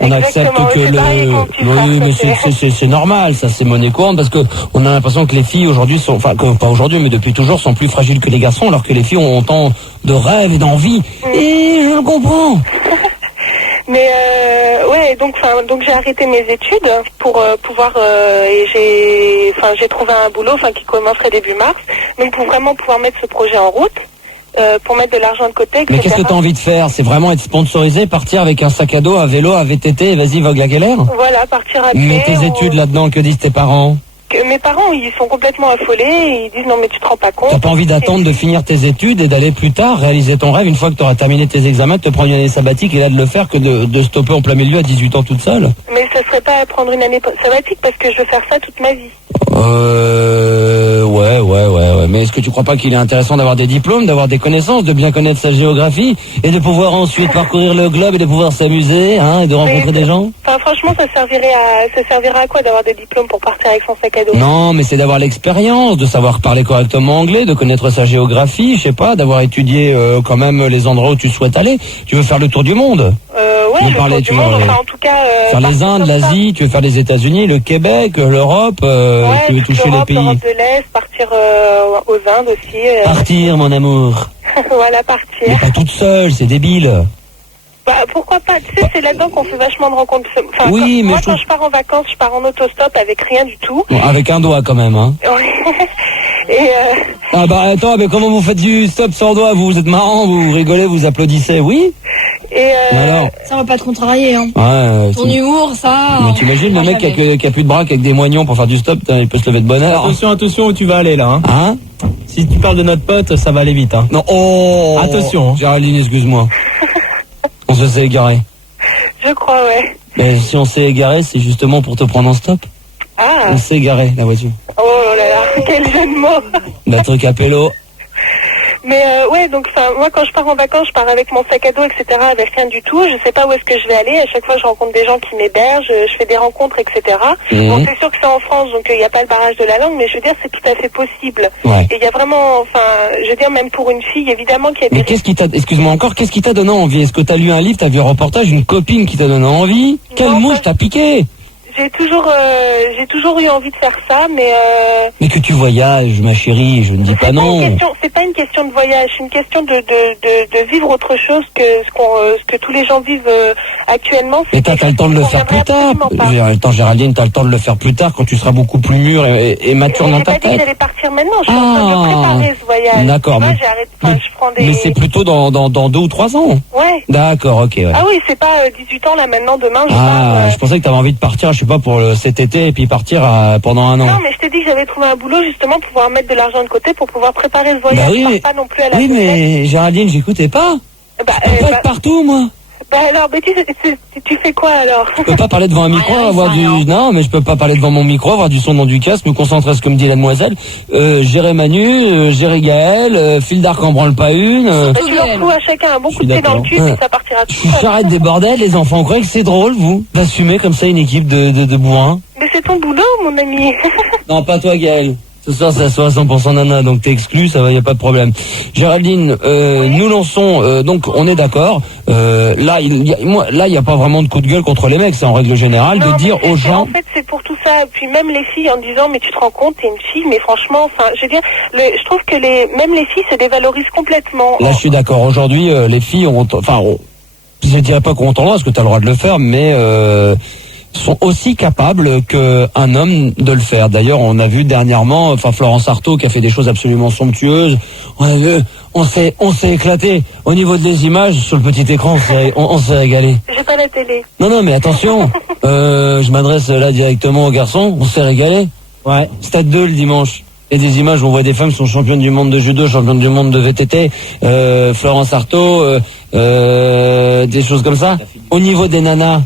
On accepte que oui, mais c'est normal, ça c'est monnaie courante, parce que on a l'impression que les filles aujourd'hui sont, pas aujourd'hui, mais depuis toujours, sont plus fragiles que les garçons, alors que les filles ont autant de rêves et d'envie. Et je le comprends. Mais donc j'ai arrêté mes études pour pouvoir et j'ai trouvé un boulot qui commencerait début mars, donc pour vraiment pouvoir mettre ce projet en route, pour mettre de l'argent de côté, etc. Mais qu'est-ce que tu as envie de faire? C'est vraiment être sponsorisé, partir avec un sac à dos, un vélo, un VTT et vas-y vogue la galère? Voilà, partir à pied. Mais tes études là-dedans, que disent tes parents? Mes mes parents, ils sont complètement affolés, et ils disent non mais tu te rends pas compte. T'as pas envie d'attendre de finir tes études et d'aller plus tard réaliser ton rêve une fois que tu auras terminé tes examens, de te prendre une année sabbatique et là de le faire que de stopper en plein milieu à 18 ans toute seule? Mais ça serait pas prendre une année sabbatique parce que je veux faire ça toute ma vie. Ouais. Mais est-ce que tu crois pas qu'il est intéressant d'avoir des diplômes, d'avoir des connaissances, de bien connaître sa géographie et de pouvoir ensuite parcourir le globe et de pouvoir s'amuser, hein, et de rencontrer des gens? Enfin, franchement, ça servirait à quoi d'avoir des diplômes pour partir avec son sac à dos? Non, mais c'est d'avoir l'expérience, de savoir parler correctement anglais, de connaître sa géographie, je sais pas, d'avoir étudié quand même les endroits où tu souhaites aller. Tu veux faire le tour du monde? Ouais, le tour du monde, enfin, en tout cas... faire les Indes, l'Asie, tu veux faire les États-Unis, le Québec, l'Europe, tu veux toucher les pays. l'Europe de l'Est, partir aux Indes aussi. Partir, mon amour. Voilà, partir. Mais pas toute seule, c'est débile. Bah, pourquoi pas? Tu sais, c'est là-dedans qu'on fait vachement de rencontres. Enfin, Oui, mais quand je pars en vacances, je pars en autostop avec rien du tout. Bon, avec un doigt quand même, hein. Et Ah bah attends, mais comment vous faites du stop sans doigt? Vous êtes marrant, vous rigolez, vous applaudissez, oui? Alors ça va pas te contrarier, hein. Ouais, ton humour, ça... Mais t'imagines le mec qui a plus de bras, avec des moignons pour faire du stop, il peut se lever de bonne heure. Attention où tu vas aller là. Hein? Si tu parles de notre pote, ça va aller vite. Hein. Non, oh! Attention. Géraldine, excuse-moi. On se s'est égaré. Je crois, ouais. Mais si on s'est égaré, c'est justement pour te prendre en stop. Ah. On s'est égaré, la voiture. Oh là là, quel jeu de mots. Bah, truc à pélo. Mais ouais, donc moi quand je pars en vacances, je pars avec mon sac à dos, etc., avec rien du tout. Je sais pas où est-ce que je vais aller. À chaque fois, je rencontre des gens qui m'hébergent, je fais des rencontres, etc. Bon, c'est sûr que c'est en France, donc il n'y a pas le barrage de la langue, mais je veux dire, c'est tout à fait possible. Ouais. Et il y a vraiment, enfin, je veux dire, même pour une fille, évidemment qu'il y a des... Mais qu'est-ce qui t'a, excuse-moi encore, qu'est-ce qui t'a donné envie? Est-ce que t'as lu un livre, t'as vu un reportage, une copine qui t'a donné envie? Quelle mouche t'a piqué? J'ai toujours eu envie de faire ça, mais... Mais que tu voyages, ma chérie, je ne dis pas non. C'est pas une question de voyage, c'est une question de vivre autre chose que ce que tous les gens vivent actuellement. Mais t'as le temps de le faire plus tard. Attends, Géraldine, t'as le temps de le faire plus tard quand tu seras beaucoup plus mûre et mature dans ta tête. J'ai pas dit que j'allais partir maintenant, je suis en train de préparer ce voyage. D'accord, mais c'est plutôt dans 2 ou 3 ans. Ouais. D'accord, ok. Ouais. Ah oui, c'est pas 18 ans là maintenant, demain je pensais que t'avais envie de partir, je sais pas, pour cet été et puis partir pendant 1 an. Non, mais je t'ai dit que j'avais trouvé un boulot justement pour pouvoir mettre de l'argent de côté pour pouvoir préparer ce voyage. Bah oui, je pars pas non plus à la oui, mais Géraldine, j'écoutais pas. Je peux pas être partout, moi. Bah alors, mais tu fais quoi alors? Je peux pas parler devant un micro, avoir du... Non, mais je peux pas parler devant mon micro, avoir du son dans du casque, me concentrer à ce que me dit la demoiselle. Gérer Manu, gérer Gaël, fil d'arc en branle pas une. Tu leur fous à chacun un bon coup de pied dans le cul et ça partira tout seul. J'arrête des bordels, les enfants. Vous croyez que c'est drôle, vous, d'assumer comme ça une équipe de bourrins? Mais c'est ton boulot, mon ami. Non, pas toi, Gaël. Ce soir, c'est à 100% nana, donc t'es exclu, ça va, y a pas de problème. Géraldine, nous lançons, donc on est d'accord. Là, il y a pas vraiment de coup de gueule contre les mecs, c'est en règle générale de dire aux gens. En fait, c'est pour tout ça. Puis même les filles en disant, mais tu te rends compte, t'es une fille, mais franchement, enfin, je veux dire, je trouve que même les filles se dévalorisent complètement. Là, je suis d'accord. Aujourd'hui, les filles ont, je dirais pas qu'on ont tendance, parce que t'as le droit de le faire, mais sont aussi capables qu'un homme de le faire. D'ailleurs, on a vu dernièrement, Florence Artaud qui a fait des choses absolument somptueuses. On s'est éclaté au niveau des images sur le petit écran. On s'est régalé. J'ai pas la télé. Non, mais attention. Je m'adresse là directement aux garçons. On s'est régalé. Ouais. Stade 2 le dimanche. Et des images où on voit des femmes qui sont championnes du monde de judo, championnes du monde de VTT, Florence Artaud, des choses comme ça. Au niveau des nanas,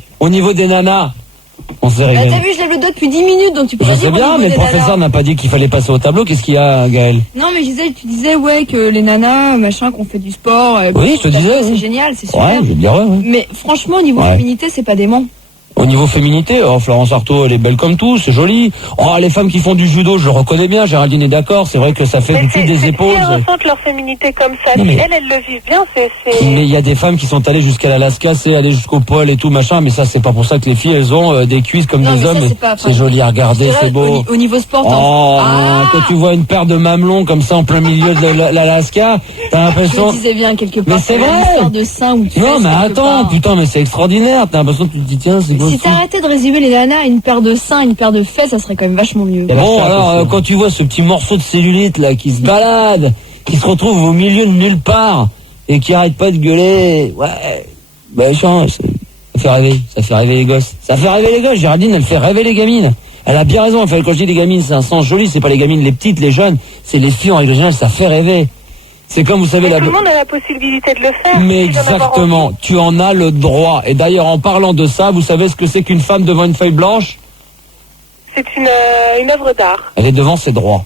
on s'est régalé. T'as vu, je lève le doigt depuis 10 minutes, donc tu peux pas dire. Je sais bien, mais le professeur n'a pas dit qu'il fallait passer au tableau. Qu'est-ce qu'il y a, Gaël? Non, mais tu disais, ouais, que les nanas, machin, qu'on fait du sport. Oui, je te disais. C'est génial, c'est super. Ouais, je veux dire, ouais. Mais franchement, au niveau féminité, c'est pas dément. Au niveau féminité, Florence Artaud, elle est belle comme tout, c'est joli. Les femmes qui font du judo, je le reconnais bien, Géraldine est d'accord, c'est vrai que ça fait tout de suite des épaules. Elles ressentent leur féminité comme ça, non, mais elles le vivent bien, c'est... Mais il y a des femmes qui sont allées jusqu'à l'Alaska, c'est aller jusqu'au pôle et tout, machin, mais ça, c'est pas pour ça que les filles, elles ont des cuisses comme des hommes. C'est joli à regarder, c'est beau. Au niveau sport, quand tu vois une paire de mamelons comme ça en plein milieu de l'Alaska, t'as l'impression... Je disais bien quelque part. Mais c'est vrai. Une de sein où tu non, mais attends, putain, mais c'est extraordinaire, t'as l'impression que tu te dis, tiens, c'est beau. Si t'arrêtais de résumer les nanas à une paire de seins, une paire de fesses, ça serait quand même vachement mieux. Bon, alors, quand tu vois ce petit morceau de cellulite, là, qui se balade, qui se retrouve au milieu de nulle part, et qui arrête pas de gueuler, ça fait rêver les gosses. Ça fait rêver les gosses, Géraldine, elle fait rêver les gamines. Elle a bien raison, en fait, quand je dis les gamines, c'est un sens joli, c'est pas les gamines, les petites, les jeunes, c'est les filles en règle générale, ça fait rêver. C'est comme, vous savez, Mais tout le monde a la possibilité de le faire. Mais si d'en avoir exactement, envie. tu en as le droit. Et d'ailleurs, en parlant de ça, vous savez ce que c'est qu'une femme devant une feuille blanche? C'est une œuvre d'art. Elle est devant ses droits.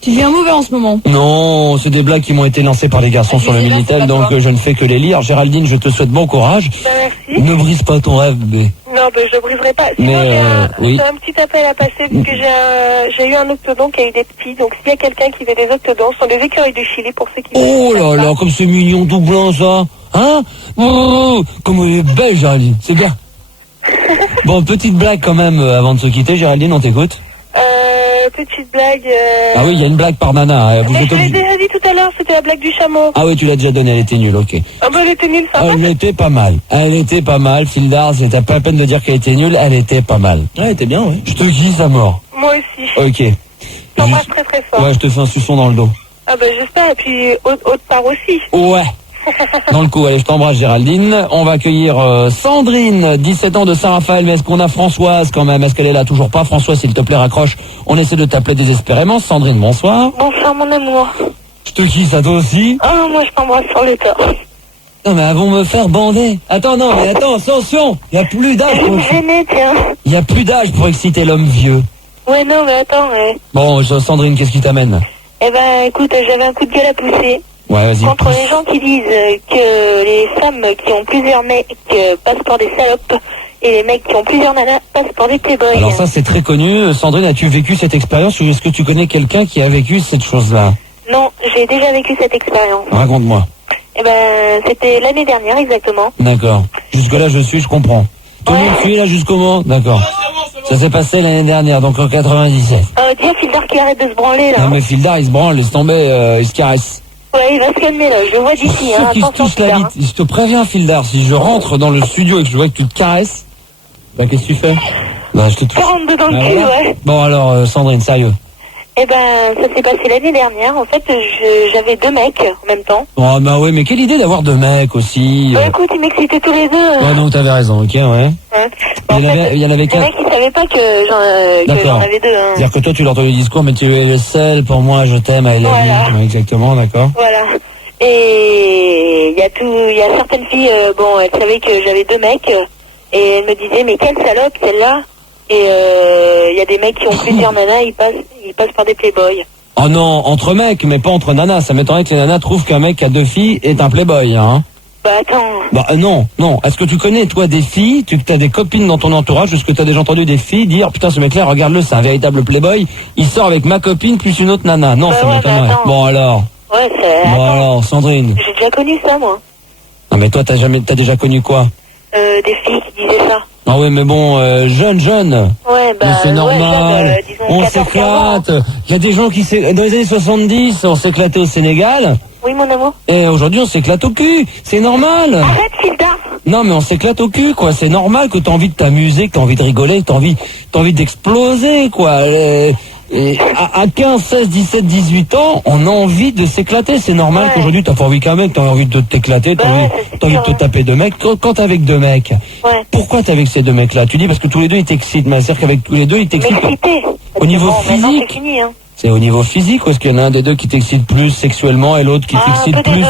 Tu deviens mauvais en ce moment. Non, c'est des blagues qui m'ont été lancées par les garçons sur le Là, c'est Minitel, pas donc toi. je ne fais que les lire. Géraldine, je te souhaite bon courage. Ben, merci. Ne brise pas ton rêve, bébé. Non, ben, je briserai pas. Sinon, Mais, oui. j'ai un petit appel à passer parce que j'ai eu un octodon qui a eu des petits. Donc, s'il y a quelqu'un qui veut des octodons, ce sont des écureuils du Chili pour ceux qui Oh ne là savent là, pas. comme c'est mignon tout blanc, ça. Hein? Oh, comme elle est belle, Géraldine. C'est bien. Bon, petite blague quand même, avant de se quitter. Géraldine, on t'écoute. Petite blague. Ah oui, il y a une blague par nana. Vous Mais êtes je l'ai obligé- déjà dit tout à l'heure, c'était la blague du chameau. Ah oui, tu l'as déjà donnée, elle était nulle, ok. Ah ben, elle était nulle, ça va. Elle était pas mal. Elle était pas mal. Fildar, c'était pas la peine de dire qu'elle était nulle. Elle était pas mal. Ouais, t'es bien, oui. Je te kiffe à mort. Moi aussi. Ok. Je t'embrasse très très fort. Ouais, je te fais un suçon dans le dos. Ah ben, j'espère. Et puis, autre part aussi. Ouais. Dans le coup, allez, je t'embrasse, Géraldine. On va accueillir Sandrine, 17 ans de Saint-Raphaël. Mais est-ce qu'on a Françoise quand même? Est-ce qu'elle est là? Toujours pas. Françoise, s'il te plaît, raccroche. On essaie de t'appeler désespérément. Sandrine, bonsoir. Bonsoir, mon amour. Je te kiffe à toi aussi. Ah, moi, je t'embrasse sur le corps. Non, mais elles vont me faire bander. Attends, non, mais attends, attention. Il y a plus d'âge Je vais pour... me gêner, tiens. Il y a plus d'âge pour exciter l'homme vieux. Ouais, non, mais attends. Ouais. Bon, Sandrine, qu'est-ce qui t'amène? Eh ben, écoute, j'avais un coup de gueule à pousser. Ouais, vas-y. Contre les gens qui disent que les femmes qui ont plusieurs mecs passent pour des salopes et les mecs qui ont plusieurs nanas passent pour des playboys. Alors ça, c'est très connu. Sandrine, as-tu vécu cette expérience ou est-ce que tu connais quelqu'un qui a vécu cette chose-là? Non, j'ai déjà vécu cette expérience. Raconte-moi. Eh ben, c'était l'année dernière exactement. D'accord. Jusque-là, je comprends. Tout le Ouais. monde suit là jusqu'au moment? D'accord. Ça s'est passé l'année dernière, donc en 97. Dis à Fildar qu'il arrête de se branler là. Non mais Fildar, il se branle, laisse tomber, il se caresse. Ouais, il va se calmer là, je le vois d'ici. Ceux Hein. qui se Attention, touchent la Fildar. bite, je te préviens Fildar, si je rentre dans le studio et que je vois que tu te caresses, bah qu'est-ce que tu fais? Bah je te touche. 42 dans le Bah, cul, voilà. ouais. Bon alors, Sandrine, sérieux. Eh ben, ça s'est passé l'année dernière. En fait, j'avais deux mecs en même temps. Oh bah ouais, mais quelle idée d'avoir deux mecs aussi. Bah écoute, ils m'excitaient tous les deux. Ouais, non, t'avais raison, ok, ouais. Hein. Bon, Il y en avait les quatre. mecs, ils savaient pas que j'en D'accord. avais deux. Hein. C'est-à-dire que toi, tu leur donnes le discours, mais tu es le seul pour moi, je t'aime, I love you. Voilà. Ouais, exactement, d'accord. Voilà. Et il y a certaines filles, bon, elles savaient que j'avais deux mecs, et elles me disaient, mais quelle salope celle-là. Et il y a des mecs qui ont plusieurs nanas, ils passent par des playboys. Oh non, entre mecs, mais pas entre nanas. Ça m'étonnerait que les nanas trouvent qu'un mec qui a deux filles est un playboy, hein. Bah attends. Bah non. Est-ce que tu connais, toi, des filles, que t'as des copines dans ton entourage, est-ce que t'as déjà entendu des filles dire, putain, ce mec-là, regarde-le, c'est un véritable playboy, il sort avec ma copine plus une autre nana. Non, Bah ça ouais, m'étonnerait. bah attends. Bon alors. Ouais, c'est... Bon attends. alors, Sandrine. J'ai déjà connu ça, moi. Non mais toi, t'as déjà connu quoi? Des filles qui disaient ça. Ah ouais, mais bon, jeune. Ouais, bah... Mais c'est ouais, normal, disons on 14, 15 ans. s'éclate. Il y a des gens qui dans les années 70, on s'éclatait au Sénégal, Oui, mon amour. et aujourd'hui on s'éclate au cul. C'est normal. Arrête, Fildar. Non mais on s'éclate au cul, quoi. C'est normal que t'as envie de t'amuser, que t'as envie de rigoler, que t'as envie d'exploser, quoi. Et à 15, 16, 17, 18 ans, on a envie de s'éclater. C'est normal Ouais. qu'aujourd'hui t'as pas envie qu'un mec, t'as envie de t'éclater, t'as Bah envie, ouais, ça, c'est t'as envie de te sûr, hein. taper deux mecs. Quand t'es avec deux mecs, Ouais. pourquoi t'es avec ces deux mecs-là? Tu dis parce que tous les deux ils t'excitent, mais c'est-à-dire qu'avec tous les deux ils t'excitent. M'exciter. Au niveau Maintenant, physique. c'est fini, hein. C'est au niveau physique ou est-ce qu'il y en a un des deux qui t'excite plus sexuellement et l'autre qui Un t'excite peu des plus? deux.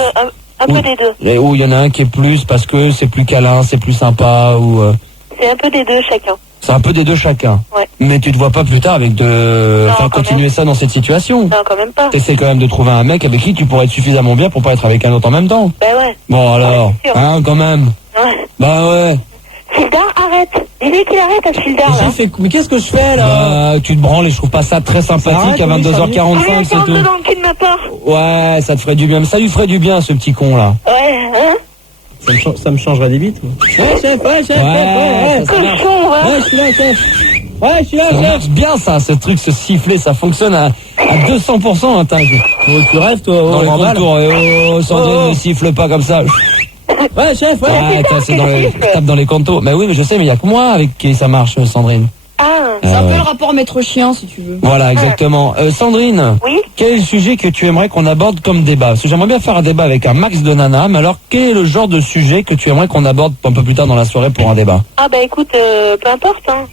Un peu Oui. des deux. Et où il y en a un qui est plus parce que c'est plus câlin, c'est plus sympa ou C'est un peu des deux chacun. c'est un peu des deux chacun. Ouais. Mais tu te vois pas plus tard avec Non, quand continuer même. ça dans cette situation. Non, quand même pas. T'essaies quand même de trouver un mec avec qui tu pourrais être suffisamment bien pour pas être avec un autre en même temps. Bah ouais. Bon alors, c'est sûr. hein, quand même. Ouais. Bah ouais. Fildar, arrête. Dis-lui qu'il arrête à ce Fildar, là. Mais qu'est-ce que je fais là? Bah, tu te branles et je trouve pas ça très sympathique Arrête, à oui, 22h45, Rien, c'est 42 tout. dans le cul de ma part. Ouais, ça te ferait du bien. Mais ça lui ferait du bien, ce petit con là. Ouais, hein. Ça me changerait des bites. Ouais, chef, Ouais, ça marche. Cochon, va. Ouais, je suis là, chef. Ouais, je suis là, Ça chef. marche bien ça, ce truc, ce sifflet, ça fonctionne à 200%, hein, t'as- Oh, tu rêves, toi, dans oh, les normal. contours. Et oh, Sandrine, Oh. ne siffle pas comme ça. Ouais, chef, ouais. Ouais, putain, c'est dans quel les, siffle. tape dans les contours. Mais oui, mais je sais, mais il y a que moi avec qui ça marche, Sandrine. Ah, C'est un Ah peu ouais. le rapport maître-chien, si tu veux. Voilà, exactement. Sandrine, oui. quel est le sujet que tu aimerais qu'on aborde comme débat? Parce que j'aimerais bien faire un débat avec un max de nanas, mais alors quel est le genre de sujet que tu aimerais qu'on aborde un peu plus tard dans la soirée pour un débat? Ah, bah écoute, peu importe, hein.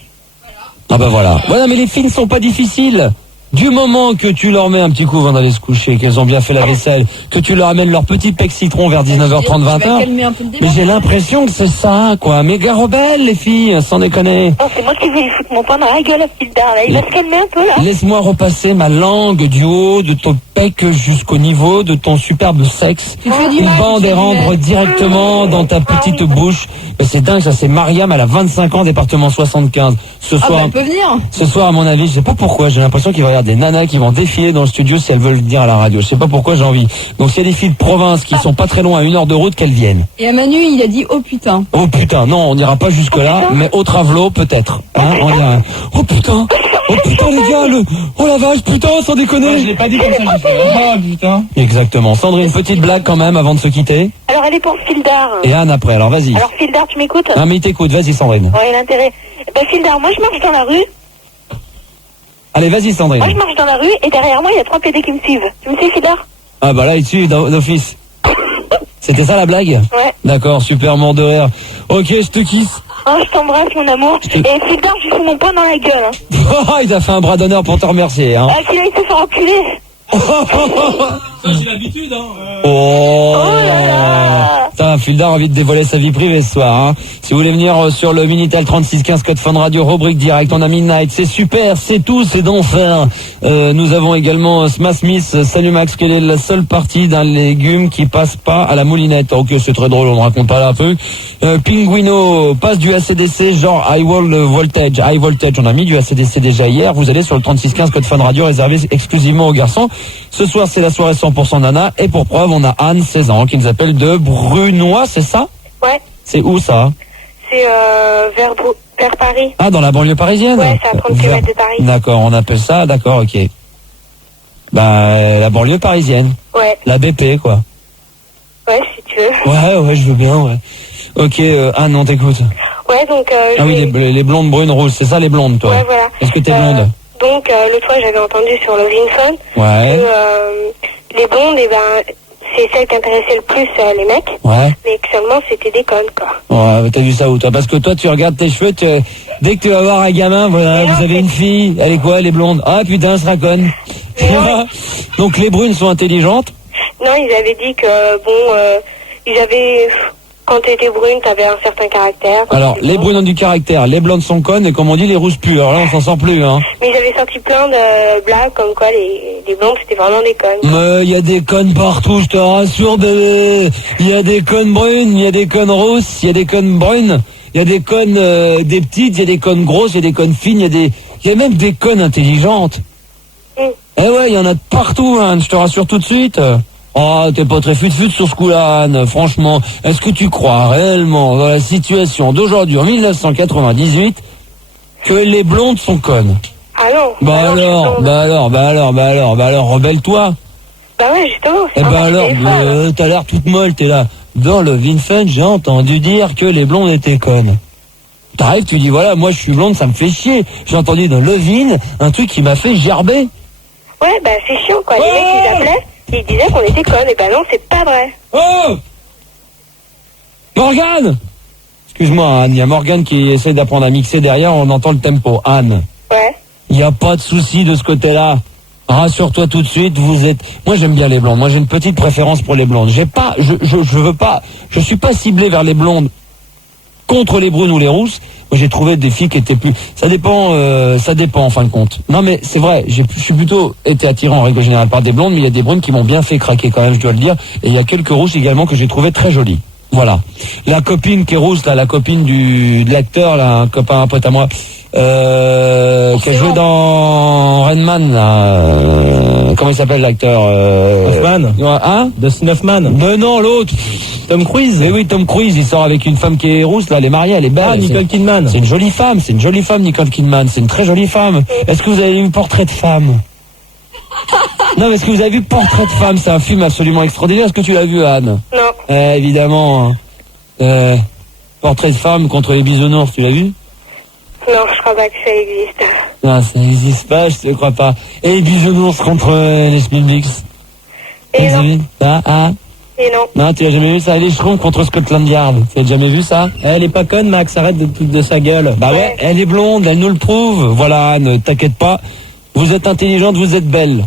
Ah bah voilà. Voilà, mais les filles ne sont pas difficiles. Du moment que tu leur mets un petit coup avant d'aller se coucher, qu'elles ont bien fait la vaisselle, que tu leur amènes leur petit pec citron vers 19h30, 20h. Mais j'ai l'impression que c'est ça, quoi. Méga rebelles, les filles, sans déconner. Non, c'est moi qui vais lui foutre mon poing dans la gueule à Fildar, là. Il va se calmer un peu, là. Laisse-moi repasser ma langue du haut de ton pec jusqu'au niveau de ton superbe sexe. Une bande et rendre directement dans ta petite bouche. Mais c'est dingue, ça, c'est Mariam, elle a 25 ans, département 75. Ce soir, elle peut venir. ce soir, à mon avis, je sais pas pourquoi, j'ai l'impression qu'il va y avoir des nanas qui vont défiler dans le studio si elles veulent le dire à la radio. Je sais pas pourquoi j'ai envie. Donc s'il y a des filles de province qui sont pas très loin, à 1 heure de route, qu'elles viennent. Et à Manu, il a dit oh putain. Oh putain, non, on n'ira pas jusque là, mais au Travelo peut-être. Hein, on ira. Oh putain les gars, oh la vache, putain, sans déconner. Je l'ai pas dit comme ça, j'ai fait. Ah putain. Exactement. Sandrine, petite blague quand même avant de se quitter. Alors, elle est pour Fildar. Et Anne après, alors vas-y. Alors, Fildar, tu m'écoutes? Ah mais il t'écoute, vas-y Sandrine. Ouais, l'intérêt. Ben, Fildar, moi, je marche dans la rue. Allez, vas-y Sandrine. Moi, je marche dans la rue et derrière moi, il y a 3 PD qui me suivent. Tu me suis, Fildar? Ah bah là, il suit d'office. C'était ça la blague? Ouais. D'accord, super, mort de rire. Ok, je te kiffe. Oh, je t'embrasse, mon amour. Et Fildar, je lui fous mon poing dans la gueule. Hein. Il t'a fait un bras d'honneur pour te remercier. Hein. Ah, qu'il aille se faire enculer. Ça, j'ai l'habitude, hein. Oh là là. Putain, Fildar a envie de dévoiler sa vie privée ce soir. Hein. Si vous voulez venir sur le Minitel 3615 code Fun Radio, rubrique direct, on a Midnight, c'est super, c'est tout, c'est d'enfer. Nous avons également Smash Smith, salut Max, quelle est la seule partie d'un légume qui passe pas à la moulinette? Ok, c'est très drôle, on ne raconte pas là un peu. Pinguino, passe du ACDC, genre high voltage, on a mis du ACDC déjà hier. Vous allez sur le 3615 code Fun Radio, réservé exclusivement aux garçons. Ce soir, c'est la soirée 100% nana. Et pour preuve, on a Anne, 16 ans, qui nous appelle de Brunois, c'est ça? Ouais. C'est où ça? C'est vers Paris. Ah, dans la banlieue parisienne? Ouais, c'est à 30 km de Paris. D'accord, on appelle ça, d'accord, ok. Bah, la banlieue parisienne. Ouais. La BP, quoi. Ouais, si tu veux. Ouais, je veux bien, ouais. Ok, Anne, on t'écoute. Ouais, donc... Ah oui, les blondes, brunes, rouges, c'est ça les blondes, toi? Ouais, voilà. Est-ce que t'es blonde? Donc, l'autre fois, j'avais entendu sur le Vinson Ouais. que les blondes, eh ben, c'est celles qui intéressaient le plus les mecs. Ouais. Mais que seulement, c'était des connes, quoi. Ouais, t'as vu ça où, toi? Parce que toi, tu regardes tes cheveux, dès que tu vas voir un gamin, voilà, vous avez une fille, elle est quoi, elle est blonde? Ah, putain, elle sera conne. Donc, les brunes sont intelligentes? Non, ils avaient dit que, bon, ils avaient... Quand t'étais brune, t'avais un certain caractère. Alors, les brunes ont du caractère, les blondes sont connes, et comme on dit, les rouges puent. Alors là, on s'en sort plus, hein. Mais ils avaient sorti plein de blagues comme quoi les blondes, c'était vraiment des connes. Mais il y a des connes partout, je te rassure, bébé. Il y a des connes brunes, il y a des connes rousses, il y a des connes brunes, il y a des connes des petites, il y a des connes grosses, il y a des connes fines, il y a même des connes intelligentes. Eh ouais, il y en a de partout, hein, je te rassure tout de suite. Oh, t'es pas très fut-fut sur ce coup-là, Anne. Franchement, est-ce que tu crois réellement dans la situation d'aujourd'hui, en 1998, que les blondes sont connes? Ah non. Bah alors, rebelle-toi. Bah ouais, justement. Eh ben alors, t'as l'air toute molle, t'es là. Dans le Vinfun, j'ai entendu dire que les blondes étaient connes. T'arrives, tu dis, voilà, moi je suis blonde, ça me fait chier. J'ai entendu dans le Vin un truc qui m'a fait gerber. Ouais, bah c'est chiant, quoi. Les mecs, ils appelaient, ils disaient qu'on était connes. Et bah non, c'est pas vrai. Oh Morgane! Excuse-moi, Anne, il y a Morgane qui essaie d'apprendre à mixer derrière, on entend le tempo. Anne. Ouais. Il n'y a pas de souci de ce côté-là. Rassure-toi tout de suite, vous êtes... Moi, j'aime bien les blondes. Moi, j'ai une petite préférence pour les blondes. Je veux pas... Je suis pas ciblé vers les blondes contre les brunes ou les rousses. Moi, j'ai trouvé des filles qui étaient plus... Ça dépend en fin de compte. Non, mais c'est vrai, je suis plutôt été attiré en règle générale par des blondes, mais il y a des brunes qui m'ont bien fait craquer quand même, je dois le dire. Et il y a quelques rousses également que j'ai trouvé très jolies. Voilà. La copine qui est rousse, là, la copine de l'acteur, là, un copain, un pote à moi, qui a joué dans Rain là, comment il s'appelle l'acteur Hoffman. Hein? Dustin Hoffman. Mais non, l'autre. Tom Cruise. Eh oui, Tom Cruise, il sort avec une femme qui est rousse, là, elle est mariée, elle est belle. Ah, Nicole Kidman. C'est une jolie femme, Nicole Kidman, c'est une très jolie femme. Est-ce que vous avez vu Portrait de femme? Non, mais est-ce que vous avez vu Portrait de femme? C'est un film absolument extraordinaire. Est-ce que tu l'as vu, Anne? Non. Évidemment. Portrait de femme contre les bisounours, tu l'as vu? Non, je crois pas que ça existe. Non, ça n'existe pas, je te crois pas. Et les bisounours contre les Spinbix? Et Vous non. avez vu? Et Et non. Non, tu as jamais vu ça, les Schtroumpfs contre Scotland Yard. Tu as jamais vu ça? Elle est pas conne, Max, arrête de toute de sa gueule. Bah ouais, elle est blonde, elle nous le prouve. Voilà, ne t'inquiète pas. Vous êtes intelligente, vous êtes belle.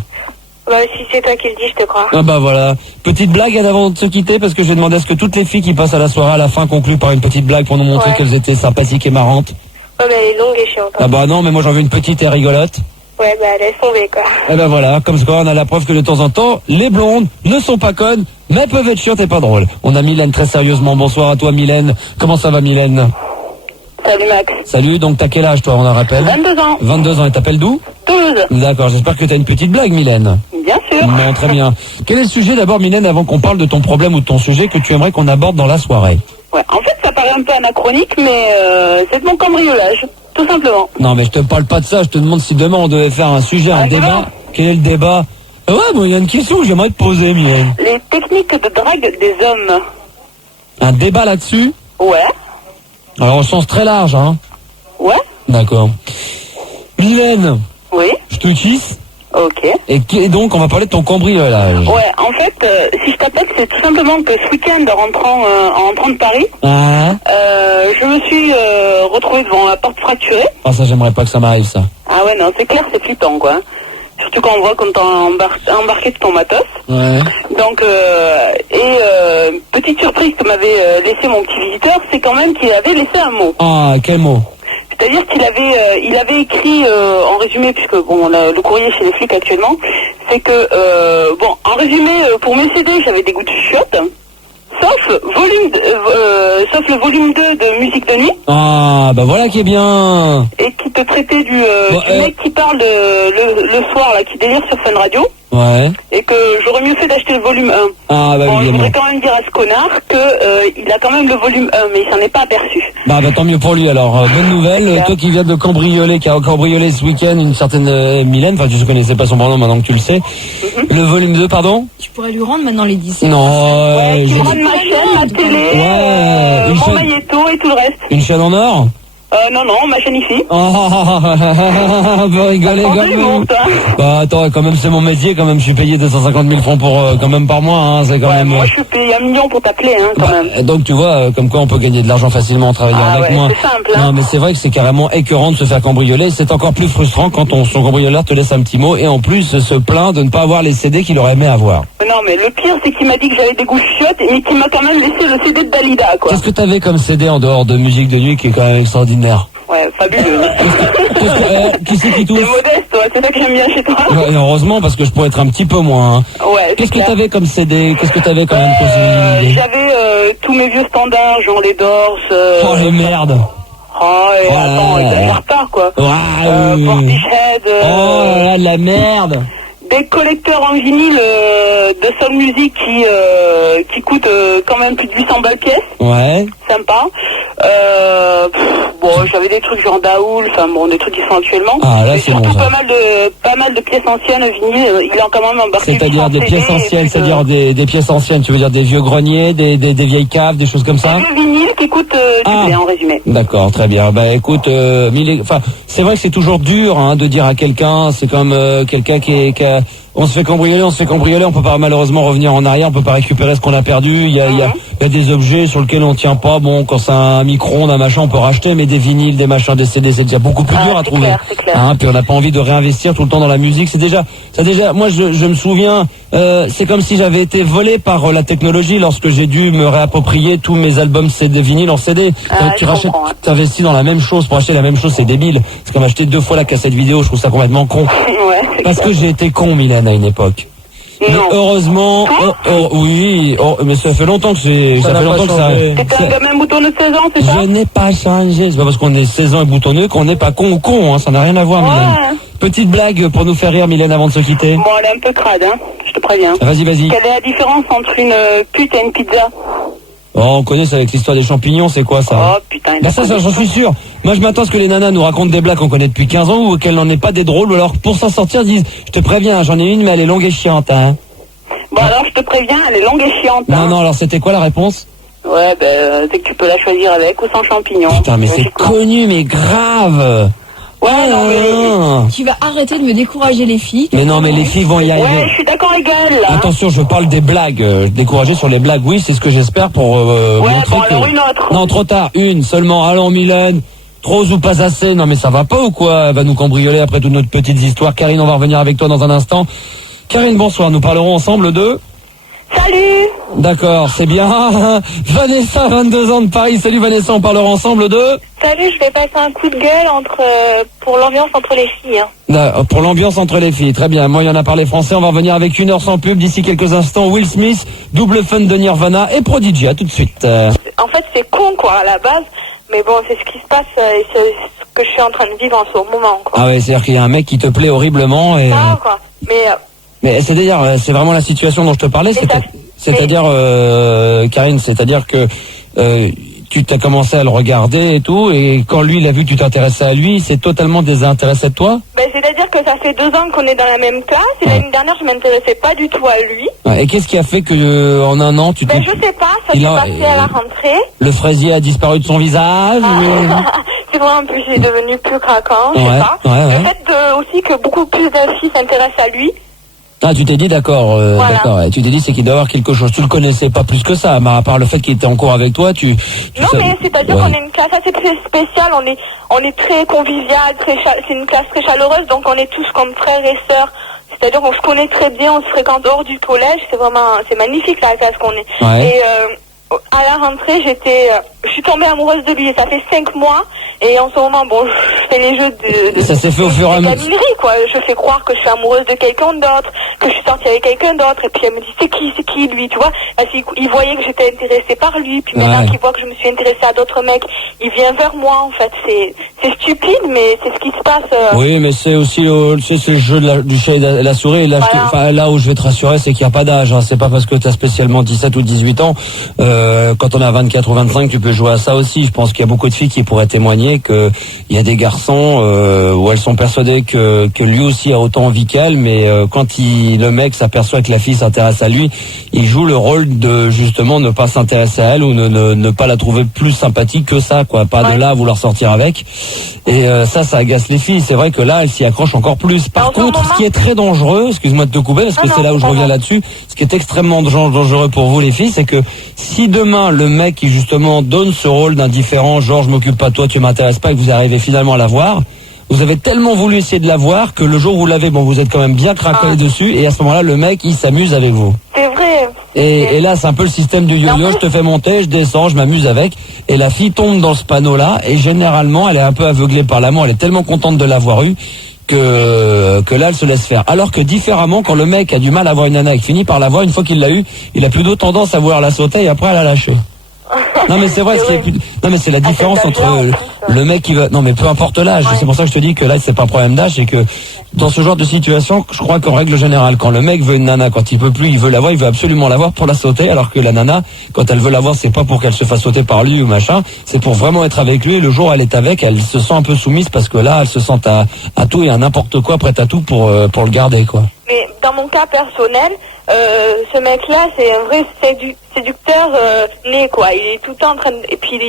Bah, si c'est toi qui le dis, je te crois. Ah bah voilà. Petite blague avant de se quitter, parce que je vais demander à ce que toutes les filles qui passent à la soirée à la fin concluent par une petite blague pour nous montrer qu'elles étaient sympathiques et marrantes. Ouais, bah, elle est longue et chiante. Ah bah non, mais moi j'en veux une petite et rigolote. Ouais, bah, laisse tomber, quoi. Eh ben voilà, comme ça on a la preuve que de temps en temps, les blondes ne sont pas connes, mais peuvent être chiantes et pas drôles. On a Mylène très sérieusement. Bonsoir à toi Mylène. Comment ça va Mylène? Salut, Max. Salut, donc t'as quel âge toi, on en rappelle? 22 ans. 22 ans, et t'appelles d'où? Toulouse. D'accord, j'espère que t'as une petite blague Mylène. Bien sûr. Non, très bien. Quel est le sujet d'abord Mylène, avant qu'on parle de ton problème ou de ton sujet que tu aimerais qu'on aborde dans la soirée? Ouais, en fait, ça paraît un peu anachronique, mais c'est de mon cambriolage, tout simplement. Non mais je te parle pas de ça, je te demande si demain on devait faire un sujet, un débat. D'accord. Quel est le débat? Ouais, bon, il y a une question que j'aimerais te poser Mylène. Les techniques de drague des hommes. Un débat là-dessus? Ouais. Alors au sens très large, hein. Ouais. D'accord. Mylène, Oui. je te kiss. Ok. Et donc, on va parler de ton cambriolage. Ouais, en fait, si je t'appelle, c'est tout simplement que ce week-end, en rentrant de Paris, Ah, je me suis retrouvée devant la porte fracturée. ah, ça, j'aimerais pas que ça m'arrive, ça. Ah ouais, non, c'est clair, c'est flippant, quoi. Surtout quand on voit qu'on t'a embarqué de ton matos. Ouais. Donc, petite surprise que m'avait laissé mon petit visiteur, c'est quand même qu'il avait laissé un mot. Ah, quel mot? C'est-à-dire qu'il avait écrit, en résumé, puisque bon, on a le courrier chez les flics actuellement, c'est que, en résumé, pour mes CD, j'avais des goûts de chiottes, sauf le volume 2 de musique de nuit, Ah, bah voilà qui est bien. et qui te traitait du Bon, mec qui parle le soir, là, qui délire sur Fun Radio, Ouais. et que j'aurais mieux fait d'acheter le volume 1. Ah, bah Bon, je évidemment. voudrais quand même dire à ce connard que il a quand même le volume 1, mais il s'en est pas aperçu. Bah, tant mieux pour lui alors. Bonne nouvelle, toi qui viens de cambrioler, qui a cambriolé ce week-end une certaine Mylène, enfin tu ne connaissais pas son prénom maintenant que tu le sais. Le volume 2, pardon? Tu pourrais lui rendre maintenant les 10. Non, Ouais, tu j'ai- me rends ma chaîne, ma télé, Ouais, une mon chaîne- magnéto et tout le reste. une chaîne en or? Non, ma chaîne ici. Oh, on peut rigoler Ça prend quand de l'humour, même. ça. Bah attends, quand même c'est mon métier, quand même je suis payé 250 000 francs pour quand même par mois, hein, c'est quand Ouais, même. moi je suis payé 1 million pour t'appeler, hein, quand même. Donc tu vois, comme quoi on peut gagner de l'argent facilement en travaillant Ah avec ouais, moi. c'est simple, hein. Non mais c'est vrai que c'est carrément écœurant de se faire cambrioler. C'est encore plus frustrant quand son cambrioleur te laisse un petit mot et en plus se plaint de ne pas avoir les CD qu'il aurait aimé avoir. Non, mais le pire, c'est qu'il m'a dit que j'avais des goûts chiottes, mais qu'il m'a quand même laissé le CD de Dalida, quoi. Qu'est-ce que t'avais comme CD en dehors de musique de nuit qui est quand même extraordinaire? Ouais, fabuleux. Qui c'est qui touche? T'es modeste, toi, c'est ça que j'aime bien chez toi. Ouais, heureusement parce que je pourrais être un petit peu moins. Hein. Ouais, Qu'est-ce que clair. t'avais comme CD? Qu'est-ce que t'avais comme possibilité? J'avais tous mes vieux standards, genre les Doors. Oh les merdes! Oh, et Oh attends, là là. exagère pas, quoi. Waouh! Portishead. Oh là là, de la merde! Des collecteurs en vinyle de soul music qui coûtent quand même plus de 800 balles pièce. Ouais. Sympa. Bon, j'avais des trucs genre Daoul, enfin bon, des trucs qui sont actuellement. Ah, là, Et c'est surtout bon, ça. pas mal de pièces anciennes vinyle. Il a quand même embarqué. C'est-à-dire 800 des CD pièces et anciennes, plus de- c'est-à-dire des pièces anciennes, tu veux dire des vieux greniers, des vieilles caves, des choses comme ça? Des vieux vinyles qui coûtent du blé, en résumé. D'accord, très bien. Bah écoute, enfin, c'est vrai que c'est toujours dur hein, de dire à quelqu'un, c'est comme quelqu'un on se fait cambrioler, on peut pas malheureusement revenir en arrière, on peut pas récupérer ce qu'on a perdu. Il y a des objets sur lesquels on tient pas. Bon, quand c'est un micro-ondes, un machin, on peut racheter, mais des vinyles, des machins, des CD, c'est déjà beaucoup plus dur à c'est trouver. clair, c'est clair. Hein, puis on n'a pas envie de réinvestir tout le temps dans la musique. C'est déjà, moi je me souviens, c'est comme si j'avais été volé par la technologie lorsque j'ai dû me réapproprier tous mes albums CD vinyles en CD. Tu je rachètes, comprends, ouais. tu investis dans la même chose pour acheter la même chose, c'est débile. C'est comme acheter 2 fois la cassette vidéo, je trouve ça complètement con. Ouais, c'est Parce clair. que j'ai été con, Mylène, à une époque. Mais Non. heureusement, oui, mais ça fait longtemps que Ça ça n'a fait pas longtemps que ça. changé. T'étais un gamin boutonneux de 16 ans, c'est ça? Je n'ai pas changé. C'est pas parce qu'on est 16 ans et boutonneux qu'on n'est pas con ou con, hein. Ça n'a rien à voir, Mylène. Ouais. Petite blague pour nous faire rire, Mylène, avant de se quitter. Bon, elle est un peu crade, hein, je te préviens. Vas-y. Quelle est la différence entre une pute et une pizza? Oh, on connaît ça avec l'histoire des champignons, c'est quoi ça? Oh putain. Bah ça, j'en suis sûr. Moi, je m'attends à ce que les nanas nous racontent des blagues qu'on connaît depuis 15 ans ou qu'elles n'en aient pas des drôles, ou alors pour s'en sortir, disent, je te préviens, j'en ai une, mais elle est longue et chiante, hein. Bon, alors je te préviens, elle est longue et chiante. Hein. Non, alors c'était quoi la réponse? Ouais, c'est que tu peux la choisir avec ou sans champignons. Putain, mais c'est Logiquement. connu, mais grave. Ouais, non, mais bien. Tu vas arrêter de me décourager les filles. Mais non, mais les filles vont y Ouais, arriver. je suis d'accord, les gueules, là. Attention, je parle des blagues. Décourager sur les blagues, oui, c'est ce que j'espère pour Ouais, montrer bon, que... alors une autre. Non, trop tard. Une seulement. Allons, Mylène. Trop ou pas assez? Non, mais ça va pas ou quoi? Elle va nous cambrioler après toutes notre petites histoires. Karine, on va revenir avec toi dans un instant. Karine, bonsoir. Nous parlerons ensemble de... Salut. D'accord, c'est bien. Vanessa, 22 ans de Paris. Salut Vanessa, on parlera ensemble de... Salut, je vais passer un coup de gueule pour l'ambiance entre les filles. Hein. Pour l'ambiance entre les filles. Très bien. Moi, il y en a parlé français. On va revenir avec 1 heure sans pub. D'ici quelques instants, Will Smith, double fun de Nirvana et Prodigy. À tout de suite. En fait, c'est con, quoi, à la base. Mais bon, c'est ce qui se passe et c'est ce que je suis en train de vivre en ce moment, quoi. Ah ouais, c'est-à-dire qu'il y a un mec qui te plaît horriblement et... Ah, quoi. Mais c'est-à-dire, c'est vraiment la situation dont je te parlais. C'est-à-dire, Karine, c'est-à-dire que tu t'as commencé à le regarder et tout, et quand lui, il a vu que tu t'intéressais à lui, il s'est totalement désintéressé de toi. Ben, c'est-à-dire que ça fait 2 ans qu'on est dans la même classe, et l'année dernière, je m'intéressais pas du tout à lui. Ouais, et qu'est-ce qui a fait que en un an, tu t'es... Ben, je sais pas, ça s'est passé à la rentrée. Le fraisier a disparu de son visage C'est vrai, en plus, il est devenu plus craquant, je Ouais, sais pas. ouais. Le fait aussi que beaucoup plus de filles s'intéressent à lui. Ah, tu t'es dit, d'accord, Voilà. d'accord. Ouais. Tu t'es dit, c'est qu'il doit y avoir quelque chose. Tu le connaissais pas plus que ça, mais à part le fait qu'il était en cours avec toi, tu Non, savais- mais c'est-à-dire Ouais. qu'on est une classe assez spéciale, on est très convivial, c'est une classe très chaleureuse, donc on est tous comme frères et sœurs. C'est-à-dire qu'on se connaît très bien, on se fréquente hors du collège, c'est magnifique la classe qu'on est. Ouais. Et à la rentrée, je suis tombée amoureuse de lui, et ça fait 5 mois, et en ce moment, bon, je fais les jeux de Ça s'est fait au fur et à mesure. gaminerie, quoi. Je fais croire que je suis amoureuse de quelqu'un d'autre, que je suis sortie avec quelqu'un d'autre, et puis elle me dit, c'est qui lui, tu vois. Parce qu'il voyait que j'étais intéressée par lui, puis maintenant Ouais. qu'il voit que je me suis intéressée à d'autres mecs, il vient vers moi, en fait. C'est stupide, mais c'est ce qui se passe. Oui, mais c'est aussi c'est le jeu du chat et de la souris. Et là, Voilà. enfin, là où je vais te rassurer, c'est qu'il n'y a pas d'âge. Hein. C'est pas parce que tu as spécialement 17 ou 18 ans. Quand on a 24 ou 25, tu peux jouer à ça aussi. Je pense qu'il y a beaucoup de filles qui pourraient témoigner qu'il y a des garçons où elles sont persuadées que lui aussi a autant envie qu'elle, mais quand le mec s'aperçoit que la fille s'intéresse à lui, il joue le rôle de justement ne pas s'intéresser à elle ou ne pas la trouver plus sympathique que ça, quoi. Pas de là à vouloir sortir avec. Et ça agace les filles. C'est vrai que là, elles s'y accrochent encore plus. Par contre, ce qui est très dangereux, excuse-moi de te couper, parce que c'est là où je reviens là-dessus, ce qui est extrêmement dangereux pour vous les filles, c'est que si demain le mec qui justement donne ce rôle d'indifférent, genre je m'occupe pas de toi, tu m'intéresses pas, et que vous arrivez finalement à l'avoir, vous avez tellement voulu essayer de l'avoir que le jour où vous l'avez, bon, vous êtes quand même bien craqué dessus, et à ce moment-là, le mec, il s'amuse avec vous. C'est vrai. Et là, c'est un peu le système du yo-yo, je te fais monter, je descends, je m'amuse avec, et la fille tombe dans ce panneau-là, et généralement, elle est un peu aveuglée par l'amour, elle est tellement contente de l'avoir eu, que là, elle se laisse faire. Alors que différemment, quand le mec a du mal à avoir une nana et qu'il finit par l'avoir, une fois qu'il l'a eu, il a plutôt tendance à vouloir la sauter et après à la lâcher. Non mais c'est vrai, non mais c'est la différence entre le mec qui veut, non mais peu importe l'âge, c'est pour ça que je te dis que là c'est pas un problème d'âge, c'est que dans ce genre de situation, je crois qu'en règle générale, quand le mec veut une nana, quand il peut plus, il veut l'avoir, il veut absolument l'avoir pour la sauter, alors que la nana, quand elle veut l'avoir, c'est pas pour qu'elle se fasse sauter par lui ou machin, c'est pour vraiment être avec lui, et le jour où elle est avec, elle se sent un peu soumise parce que là, elle se sent à tout et à n'importe quoi, prête à tout pour le garder, quoi. Mais dans mon cas personnel, ce mec-là, c'est un vrai séducteur né, quoi. Il est tout le temps en train de... Et puis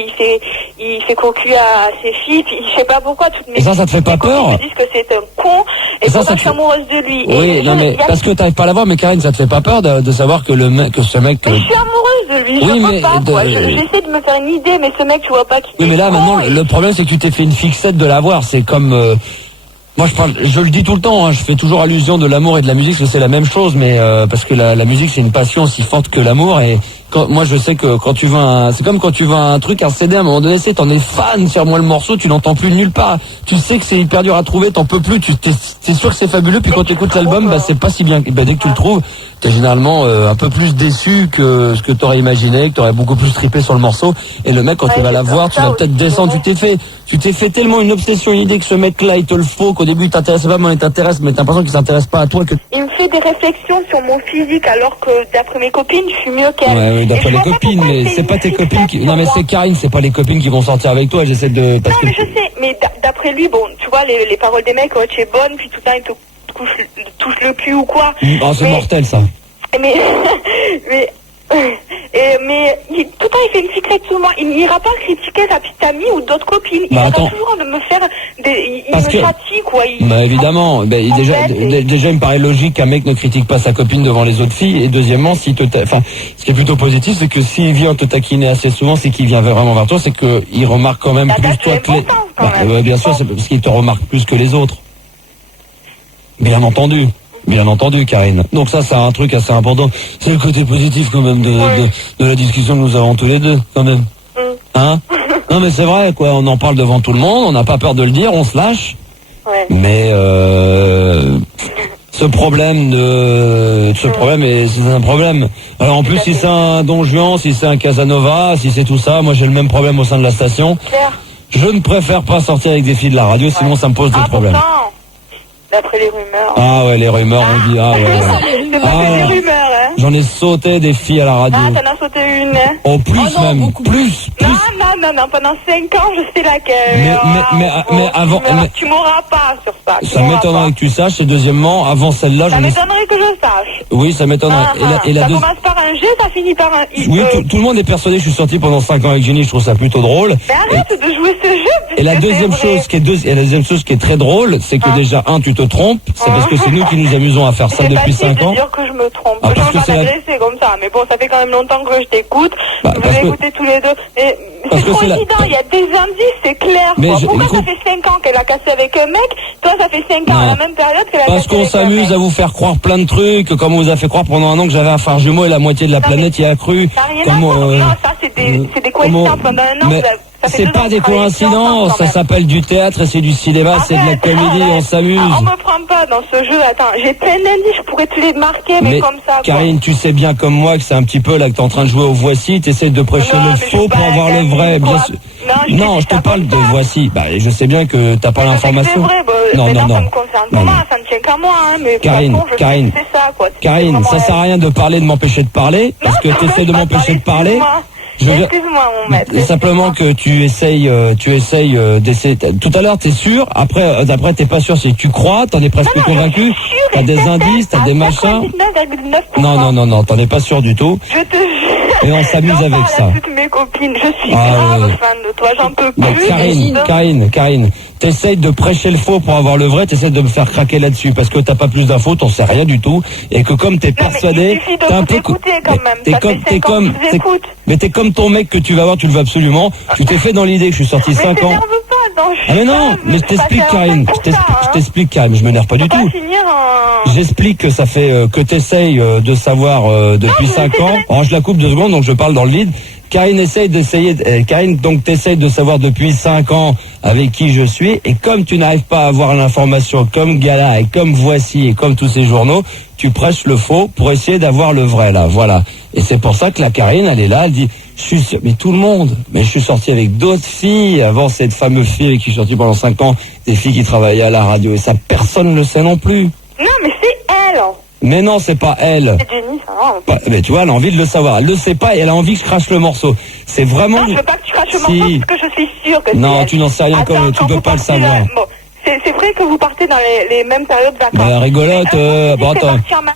il fait cocu à ses filles, puis je sais pas pourquoi, toutes mes... Et ça te fait pas peur? Ils me disent que c'est un con, et ça, pourtant ça je suis te- amoureuse de lui. Oui, Et non mais parce que t'arrives pas à l'avoir, mais Karine, ça te fait pas peur de savoir que ce mec... Mais je suis amoureuse de lui, Oui, je mais vois pas, quoi. de- J'essaie de me faire une idée, mais ce mec, tu vois pas qu'il Oui, est mais là, con, maintenant, et- le problème, c'est que tu t'es fait une fixette de l'avoir. C'est comme... moi, je le dis tout le temps, hein, je fais toujours allusion de l'amour et de la musique, parce que c'est la même chose, mais parce que la musique, c'est une passion aussi forte que l'amour. Et moi, je sais que quand tu veux c'est comme quand tu veux un truc, un CD, à un moment donné, t'en es fan, tire-moi le morceau, tu l'entends plus nulle part. Tu sais que c'est hyper dur à trouver, t'en peux plus, t'es sûr que c'est fabuleux, puis quand tu écoutes l'album, bah, c'est pas si bien. Bah, dès que tu le trouves, t'es généralement un peu plus déçu que ce que t'aurais imaginé, que t'aurais beaucoup plus trippé sur le morceau. Et le mec, quand il va la voir, tu vas peut-être descendre, tu t'es fait tellement une obsession, une idée que ce mec-là, il te le faut, qu'au début, il t'intéresse pas, mais il t'intéresse, mais t'as l'impression qu'il s'intéresse pas à toi, que... Il me fait des réflexions sur mon physique, alors que d'après mes copines, je suis mieux qu'elle. Ouais, oui, Et d'après je les vois pas copines, pourquoi mais c'est c'est pas une tes copines qui... fixette Non, mais sur c'est moi. Karine, c'est pas les copines qui vont sortir avec toi, j'essaie de... Parce Non, que... mais je sais, mais d'après lui, bon, tu vois, les paroles des mecs, tu es bonne, puis tout le temps, ils te touchent le cul ou quoi. Oh, c'est Mais- mortel, ça. Mais Mais tout le temps il fait une secrète sur moi. Il n'ira pas critiquer sa petite amie ou d'autres copines. Il attend toujours de me faire il me châtie quoi. Évidemment, déjà il me paraît logique qu'un mec ne critique pas sa copine devant les autres filles. Et deuxièmement, ce qui est plutôt positif, c'est que s'il vient te taquiner assez souvent, c'est qu'il vient vraiment vers toi, c'est qu'il remarque quand même plus toi que les... bien sûr, c'est parce qu'il te remarque plus que les autres. Bien entendu, Karine. Donc ça, c'est un truc assez important. C'est le côté positif quand même de la discussion que nous avons tous les deux, quand même. Hein? Non mais c'est vrai, quoi. On en parle devant tout le monde. On n'a pas peur de le dire. On se lâche. Ouais. Mais ce problème, c'est un problème. Alors en plus, si c'est un Don Juan, si c'est un Casanova, si c'est tout ça, moi j'ai le même problème au sein de la station. Claire. Je ne préfère pas sortir avec des filles de la radio, sinon ça me pose des problèmes. Pourtant, d'après les rumeurs. Ah ouais, les rumeurs, on dit, ah ouais. C'est pas que des rumeurs, hein. J'en ai sauté des filles à la radio. Ah, t'en as sauté une, hein. Oh, plus même, plus. Non, pendant 5 ans, je sais laquelle. Mais avant... Tu m'auras pas sur ça. Ça m'étonnerait que tu saches, et deuxièmement, avant celle-là... Ça m'étonnerait que je sache. Oui, ça m'étonnerait. Ça commence par un G, ça finit par un I. Oui, tout le monde est persuadé que je suis sorti pendant 5 ans avec Jenny, je trouve ça plutôt drôle. Mais arrête de jouer ce jeu. Et la deuxième chose qui est très drôle, c'est que déjà, tu te trompes, c'est parce que c'est nous qui nous amusons à faire ça depuis 5 ans. C'est dire que je me trompe. Ah, Je vais m'agresser comme ça, mais bon, ça fait quand même longtemps que je t'écoute. Vous avez écouté tous les deux. C'est trop évident, il y a des indices, c'est clair. Pourquoi ça fait 5 ans qu'elle a cassé avec un mec? Toi, ça fait 5 ans à la même période qu'elle a cassé avec un mec. Parce qu'on s'amuse à vous faire croire plein de trucs, comme on vous a fait croire pendant un an que j'avais un phare jumeau et la moitié de la planète y a cru. Ça n'a rien à voir. Non, ça, c'est des coïncidences. Pendant un an, c'est pas des coïncidences, ça s'appelle du théâtre et c'est du cinéma, c'est de la comédie, on s'amuse. On me prend pas dans ce jeu, attends, j'ai plein d'indices, je pourrais te les marquer, mais comme ça. Karine, tu sais bien comme moi que c'est un petit peu là que t'es en train de jouer au Voici, t'essaies de prêcher le faux pour avoir le vrai, bien sûr. Non, je te parle de Voici, je sais bien que t'as pas l'information. C'est vrai, non. Ça me concerne pas moi, ça ne tient qu'à moi, hein, mais Karine, ça sert à rien de parler, de m'empêcher de parler, parce que t'essaies de m'empêcher de parler. Excuse-moi, mon maître. Simplement que tu essayes d'essayer. Tout à l'heure, t'es sûr. Après, t'es pas sûr. Si tu crois, t'en es presque convaincu. T'as des indices, t'as des machins. Non, t'en es pas sûr du tout. Je te jure. Et on s'amuse avec ça. Toutes mes copines, je suis grave fan de toi, j'en peux plus. Karine, t'essayes de prêcher le faux pour avoir le vrai, t'essayes de me faire craquer là-dessus parce que t'as pas plus d'infos, t'en sais rien du tout, et que comme t'es persuadé, t'es un peu écouter quand même. T'es comme ton mec que tu vas voir, tu le veux absolument. Tu t'es fait dans l'idée que je suis sorti 5 ans. Mais non, mais je t'explique Karine, je m'énerve pas du tout. J'explique que ça fait que t'essayes de savoir depuis 5 ans. Alors je la coupe 2 secondes, donc je parle dans le vide. Karine donc t'essayes de savoir depuis 5 ans avec qui je suis, et comme tu n'arrives pas à avoir l'information comme Gala et comme Voici et comme tous ces journaux, tu prêches le faux pour essayer d'avoir le vrai là, voilà. Et c'est pour ça que la Karine, elle est là, elle dit, mais tout le monde, mais je suis sorti avec d'autres filles avant cette fameuse fille avec qui je suis sorti pendant 5 ans, des filles qui travaillaient à la radio, et ça personne ne le sait non plus. Non, mais c'est elle. Mais non, c'est pas elle. C'est Jenny, ça. Mais tu vois, elle a envie de le savoir. Elle le sait pas et elle a envie que je crache le morceau. C'est vraiment... Non, je veux pas que tu craches le morceau parce que je suis sûre que c'est Non, elle. Tu n'en sais rien quand même, tu peux pas le savoir. C'est vrai que vous partez dans les mêmes périodes de vacances. Mais rigolote,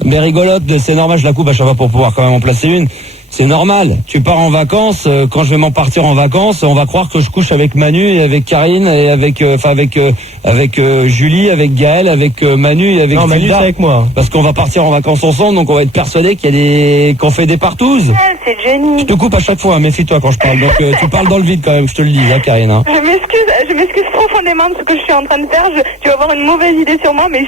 mais rigolote, c'est normal, je la coupe à chaque fois pour pouvoir quand même en placer une. C'est normal. Tu pars en vacances. Quand je vais m'en partir en vacances, on va croire que je couche avec Manu et avec Karine et avec Julie, avec Gaël, avec Manu et avec. Non, Manu c'est avec moi. Parce qu'on va partir en vacances ensemble, donc on va être persuadé qu'on fait des partouzes. C'est Jenny. Je te coupe à chaque fois. Méfie-toi quand je parle. Donc tu parles dans le vide quand même. Je te le dis, hein, Karine. Hein. Je m'excuse profondément de ce que je suis en train de faire. Tu vas avoir une mauvaise idée sur moi, mais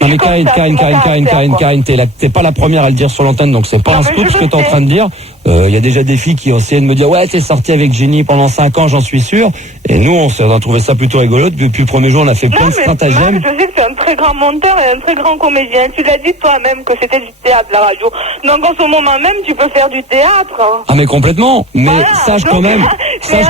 non mais Karine, t'es pas la première à le dire sur l'antenne, donc c'est pas un scoop ce que t'es en train de dire. Il y a déjà des filles qui ont essayé de me dire ouais t'es sorti avec Jenny pendant 5 ans, j'en suis sûr. Et nous on a trouvé ça plutôt rigolo. Depuis le premier jour on a fait plein de stratagèmes. Je sais que c'est un très grand monteur et un très grand comédien. Tu l'as dit toi-même que c'était du théâtre la radio. Donc en ce moment même tu peux faire du théâtre. Ah mais complètement. Mais voilà, sache quand même. Sache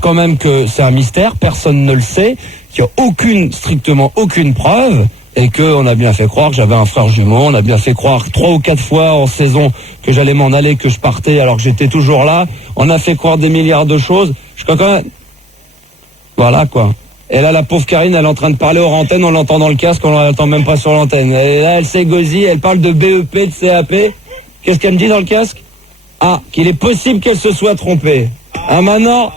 quand même que c'est un mystère. Personne ne le sait. Qu'il n'y a strictement aucune preuve. Et qu'on a bien fait croire que j'avais un frère jumeau, on a bien fait croire 3 ou 4 fois en saison que j'allais m'en aller, que je partais alors que j'étais toujours là. On a fait croire des milliards de choses. Je crois quand même... Voilà quoi. Et là, la pauvre Karine, elle est en train de parler hors antenne, on l'entend dans le casque, on l'entend même pas sur l'antenne. Et là, elle s'égosille, elle parle de BEP, de CAP. Qu'est-ce qu'elle me dit dans le casque? Ah, qu'il est possible qu'elle se soit trompée. Ah, maintenant,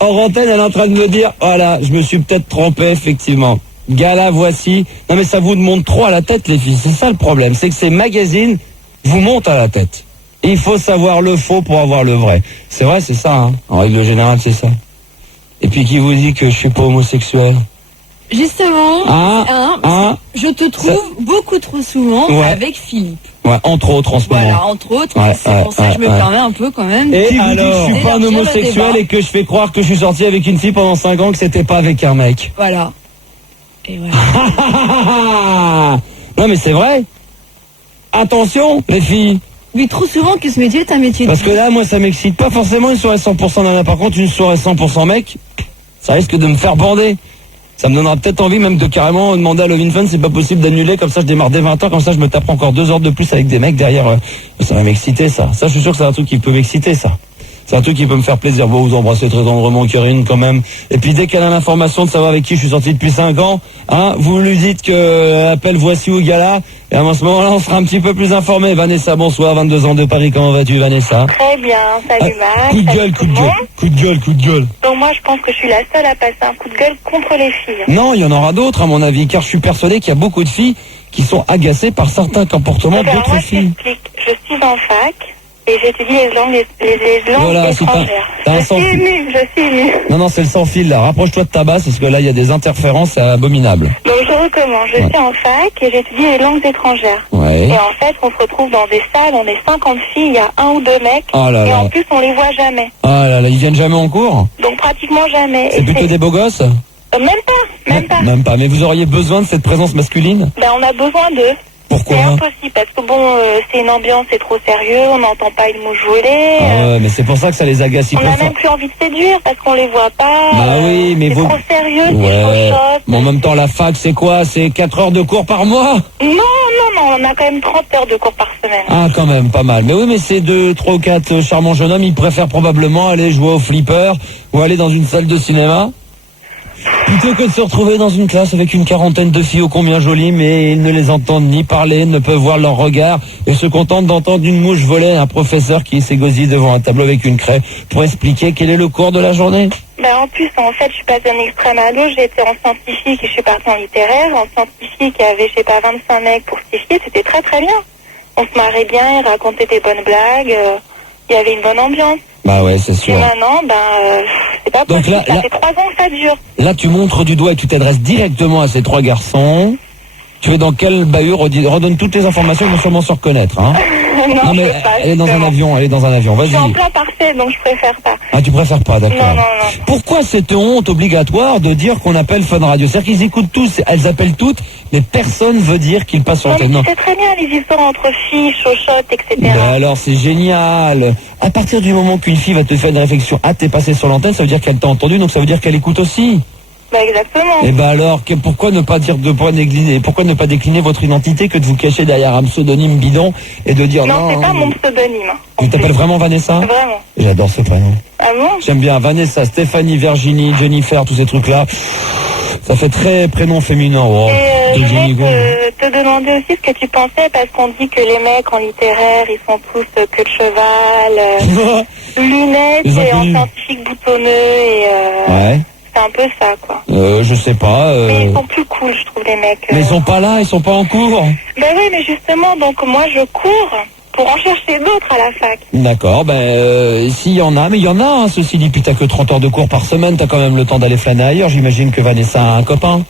hors antenne, elle est en train de me dire, voilà, je me suis peut-être trompé, effectivement. Gala, voici. Non mais ça vous monte trop à la tête, les filles. C'est ça le problème, c'est que ces magazines vous montent à la tête. Il faut savoir le faux pour avoir le vrai. C'est vrai, c'est ça, hein. En règle générale, c'est ça. Et puis qui vous dit que je suis pas homosexuel? Justement, je te trouve beaucoup trop souvent avec Philippe. Ouais, entre autres en ce moment. Voilà, entre autres, c'est pour ça que je me permets un peu quand même. Et qui vous dit que je suis pas un homosexuel et que je fais croire que je suis sorti avec une fille pendant 5 ans, que c'était pas avec un mec? Voilà. Et voilà. Non mais c'est vrai. Attention, les filles. Oui, trop souvent que ce métier est un métier. Parce que là, moi, ça m'excite pas forcément une soirée 100% nana. Par contre, une soirée 100% mec, ça risque de me faire bander. Ça me donnera peut-être envie même de carrément demander à Love in Fun, c'est pas possible d'annuler, comme ça je démarre dès 20h, comme ça je me taperai encore 2 heures de plus avec des mecs derrière. Ça va m'exciter, ça. Ça, je suis sûr que c'est un truc qui peut m'exciter, ça. C'est un truc qui peut me faire plaisir. Bon, vous embrassez très tendrement Karine quand même. Et puis dès qu'elle a l'information de savoir avec qui je suis sorti depuis 5 ans, hein, vous lui dites que appelle voici ou gala. Et à ce moment-là, on sera un petit peu plus informé. Vanessa, bonsoir, 22 ans de Paris, comment vas-tu, Vanessa? Très bien, salut Max. Coup de gueule, coup de gueule, coup de gueule, coup de gueule. Donc moi, je pense que je suis la seule à passer un coup de gueule contre les filles. Non, il y en aura d'autres à mon avis, car je suis persuadé qu'il y a beaucoup de filles qui sont agacées par certains comportements d'autres filles. Je suis en fac. Et j'étudie les langues étrangères. Je suis émue. Non, c'est le sans fil là. Rapproche-toi de ta basse parce que là il y a des interférences abominables. Donc je recommence. Je suis en fac et j'étudie les langues étrangères. Ouais. Et en fait, on se retrouve dans des salles, on est 50 filles, il y a 1 ou 2 mecs. Oh là et là. en plus, on les voit jamais. Ah là là, ils viennent jamais en cours? Donc pratiquement jamais. C'est plutôt des beaux gosses? Même pas. Même pas. Mais vous auriez besoin de cette présence masculine? Ben on a besoin d'eux. Pourquoi? C'est impossible parce que bon, c'est une ambiance, c'est trop sérieux, on n'entend pas une mouche voler. Ah ouais, mais c'est pour ça que ça les agace. On n'a même plus envie de séduire parce qu'on les voit pas. Bah oui, mais c'est trop sérieux, c'est chochotte. Mais en même temps, la fac, c'est quoi? C'est 4 heures de cours par mois? Non, on a quand même 30 heures de cours par semaine. Ah, quand même, pas mal. Mais oui, mais ces 2, 3 ou 4 charmants jeunes hommes, ils préfèrent probablement aller jouer au flipper ou aller dans une salle de cinéma plutôt que de se retrouver dans une classe avec une quarantaine de filles ô combien jolies, mais ils ne les entendent ni parler, ne peuvent voir leur regard et se contentent d'entendre une mouche voler, un professeur qui s'égosille devant un tableau avec une craie pour expliquer quel est le cours de la journée. Ben en plus, en fait, je suis passée d'un extrême à l'autre. J'ai été en scientifique et je suis partie en littéraire. En scientifique, il y avait, 25 mecs pour 6 filles. C'était très très bien. On se marrait bien, ils racontaient des bonnes blagues. Il y avait une bonne ambiance. Bah ouais, c'est sûr. Et maintenant, c'est pas possible. Donc là, ça fait 3 ans que ça dure. Là, tu montres du doigt et tu t'adresses directement à ces 3 garçons. Tu es dans quel bahut? Redonne toutes les informations, ils vont sûrement se reconnaître, hein. non, mais elle est dans un avion, vas-y. Je suis en plein parfait, donc je préfère pas. Ah, tu préfères pas, d'accord. Non. Pourquoi cette honte obligatoire de dire qu'on appelle Fun Radio? C'est-à-dire qu'ils écoutent tous, elles appellent toutes, mais personne veut dire qu'ils passent sur l'antenne. Non, mais tu sais très bien les histoires entre filles, chochottes, etc. Ben alors, c'est génial. À partir du moment qu'une fille va te faire une réflexion, ah, t'es passé sur l'antenne, ça veut dire qu'elle t'a entendu, donc ça veut dire qu'elle écoute aussi. Bah exactement. Et ben alors, pourquoi ne pas décliner votre identité que de vous cacher derrière un pseudonyme bidon et de dire non. Non, c'est pas mon pseudonyme. Tu t'appelles vraiment Vanessa? Vraiment. J'adore ce prénom. Ah bon? J'aime bien Vanessa, Stéphanie, Virginie, Jennifer, tous ces trucs-là. Ça fait très prénom féminin. Oh, et je voulais te demander aussi ce que tu pensais parce qu'on dit que les mecs en littéraire, ils sont tous queue de cheval, lunettes et en scientifique boutonneux et... Ouais. C'est un peu ça, quoi. Je sais pas. Mais ils sont plus cool, je trouve, les mecs. Mais ils sont pas là, ils sont pas en cours. Ben oui, mais justement, donc moi je cours pour en chercher d'autres à la fac. D'accord, s'il y en a, mais il y en a, hein, ceci dit, puis t'as que 30 heures de cours par semaine, t'as quand même le temps d'aller flâner ailleurs. J'imagine que Vanessa a un copain.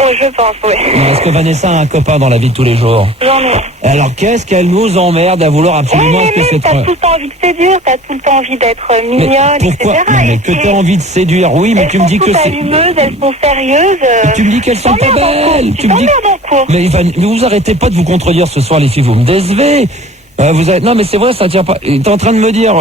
Oh, je pense, oui. Est-ce que Vanessa a un copain dans la vie de tous les jours? J'en ai. Alors qu'est-ce qu'elle nous emmerde à vouloir absolument mais t'as tout le temps envie de séduire, t'as tout le temps envie d'être mignonne, pourquoi? etc. Non, mais que t'as envie de séduire, oui, mais tu me dis que c'est... Elles sont sérieuses. Tu me dis qu'elles sont pas belles. Tu me dis... en cours. Mais vous arrêtez pas de vous contredire ce soir, les filles, vous me décevez. Non, mais c'est vrai, ça tient pas. T'es en train de me dire,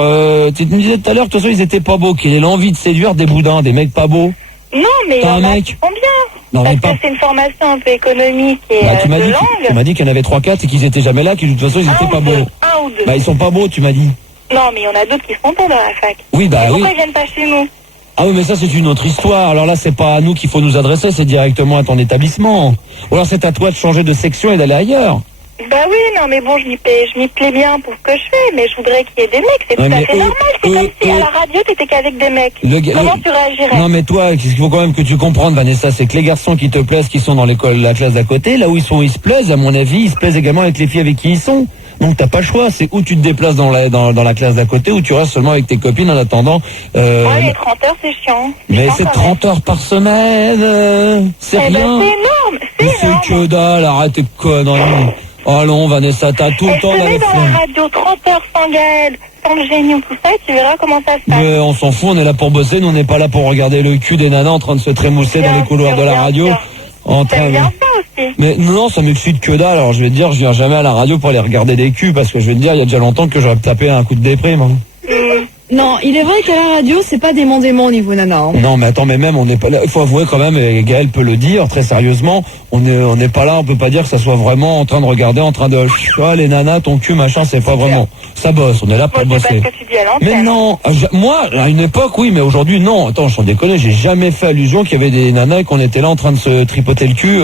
tu me disais tout à l'heure que de toute façon ils étaient pas beaux, qu'il ait l'envie de séduire des boudins, des mecs pas beaux. Non, mais il y en a qui sont bien. Non, parce que c'est une formation un peu économique et tu m'as de dit, langue. Tu m'as dit qu'il y en avait 3-4 et qu'ils étaient jamais là, qu'ils de toute façon ils étaient pas beaux. Un ou deux. Bah ils sont pas beaux, tu m'as dit. Non, mais il y en a d'autres qui sont beaux dans la fac. Oui, bah oui. Pourquoi ils viennent pas chez nous? Ah oui, mais ça c'est une autre histoire. Alors là, c'est pas à nous qu'il faut nous adresser, c'est directement à ton établissement. Ou alors c'est à toi de changer de section et d'aller ailleurs. Bah oui, non, mais bon, je m'y plais bien pour ce que je fais, mais je voudrais qu'il y ait des mecs, c'est tout à fait normal. C'est comme si à la radio, t'étais qu'avec des mecs. Comment tu réagirais? Non, mais toi, ce qu'il faut quand même que tu comprennes, Vanessa, c'est que les garçons qui te plaisent, qui sont dans l'école, la classe d'à côté, là où ils se plaisent, à mon avis, ils se plaisent également avec les filles avec qui ils sont. Donc t'as pas le choix, c'est où tu te déplaces dans la classe d'à côté, ou tu restes seulement avec tes copines en attendant. Ouais, les 30 heures, c'est chiant. Mais c'est 30 heures par semaine, c'est rien. Ben, c'est énorme, c'est énorme. C'est que dalle, arrête tes conneries. Allons, Vanessa, t'as tout le temps d'aller dans la radio 30 heures sans Gaël, sans le génie ou tout ça, et tu verras comment ça se passe. Mais on s'en fout, on est là pour bosser, nous on n'est pas là pour regarder le cul des nanas en train de se trémousser dans les couloirs de la radio. T'aimes bien ça aussi. Mais non, ça m'excite que dalle. Alors je vais te dire, je viens jamais à la radio pour aller regarder des culs, parce que je vais te dire, il y a déjà longtemps que j'aurais tapé un coup de déprime. Hein. Non, il est vrai qu'à la radio, c'est pas dément au niveau nana. Hein. Non, mais attends, mais même, on n'est pas là. Il faut avouer quand même, et Gaël peut le dire très sérieusement, on n'est pas là, on peut pas dire que ça soit vraiment en train de regarder, en train de, les nanas, ton cul, machin, c'est pas vraiment. Ça bosse, on est là pour bosser. Pas ce que tu dis à l'antenne. Mais non, moi, à une époque, oui, mais aujourd'hui, non. Attends, j'en déconne, j'ai jamais fait allusion qu'il y avait des nanas et qu'on était là en train de se tripoter le cul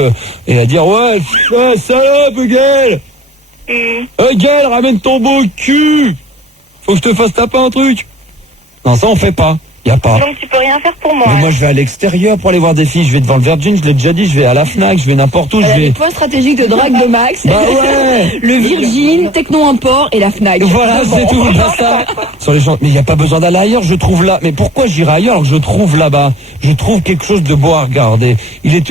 et à dire, ouais, salope, Gaël. Gaël, ramène ton beau cul. Faut que je te fasse taper un truc. Non, ça on fait pas. Y a pas. Donc tu peux rien faire pour moi. Mais moi je vais à l'extérieur pour aller voir des filles. Je vais devant le Virgin, je l'ai déjà dit. Je vais à la Fnac, je vais n'importe où. Je vais. Les points stratégiques de drague de Max. Bah ouais. Le Virgin, Techno Import et la Fnac. Voilà, c'est tout. Ça. Sur les gens. Mais il y a pas besoin d'aller ailleurs. Je trouve là. Mais pourquoi j'irai ailleurs alors que je trouve là-bas? Je trouve quelque chose de beau à regarder. Il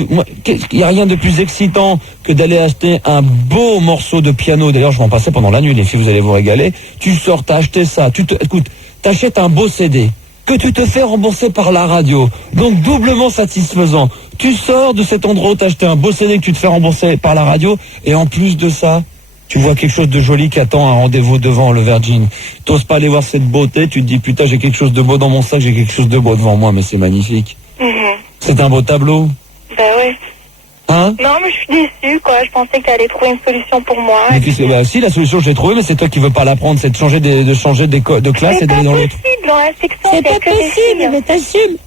y a rien de plus excitant que d'aller acheter un beau morceau de piano. D'ailleurs, je vais en passer pendant la nuit. Les filles, vous allez vous régaler. Tu sors, t'as acheté ça. Écoute, t'achètes un beau CD. Que tu te fais rembourser par la radio. Donc doublement satisfaisant. Tu sors de cet endroit où t'as acheté un beau CD que tu te fais rembourser par la radio, et en plus de ça, tu vois quelque chose de joli qui attend un rendez-vous devant le Virgin. T'oses pas aller voir cette beauté, tu te dis putain j'ai quelque chose de beau dans mon sac, j'ai quelque chose de beau devant moi, mais c'est magnifique. C'est un beau tableau. Bah ouais. Hein? Non, mais je suis déçue, quoi. Je pensais que tu allais trouver une solution pour moi. Mais bah, si, la solution, je l'ai trouvée, mais c'est toi qui veux pas la prendre, c'est de changer de classe et d'aller dans l'autre. C'est pas possible, dans la section, c'est pas possible, mais t'assumes.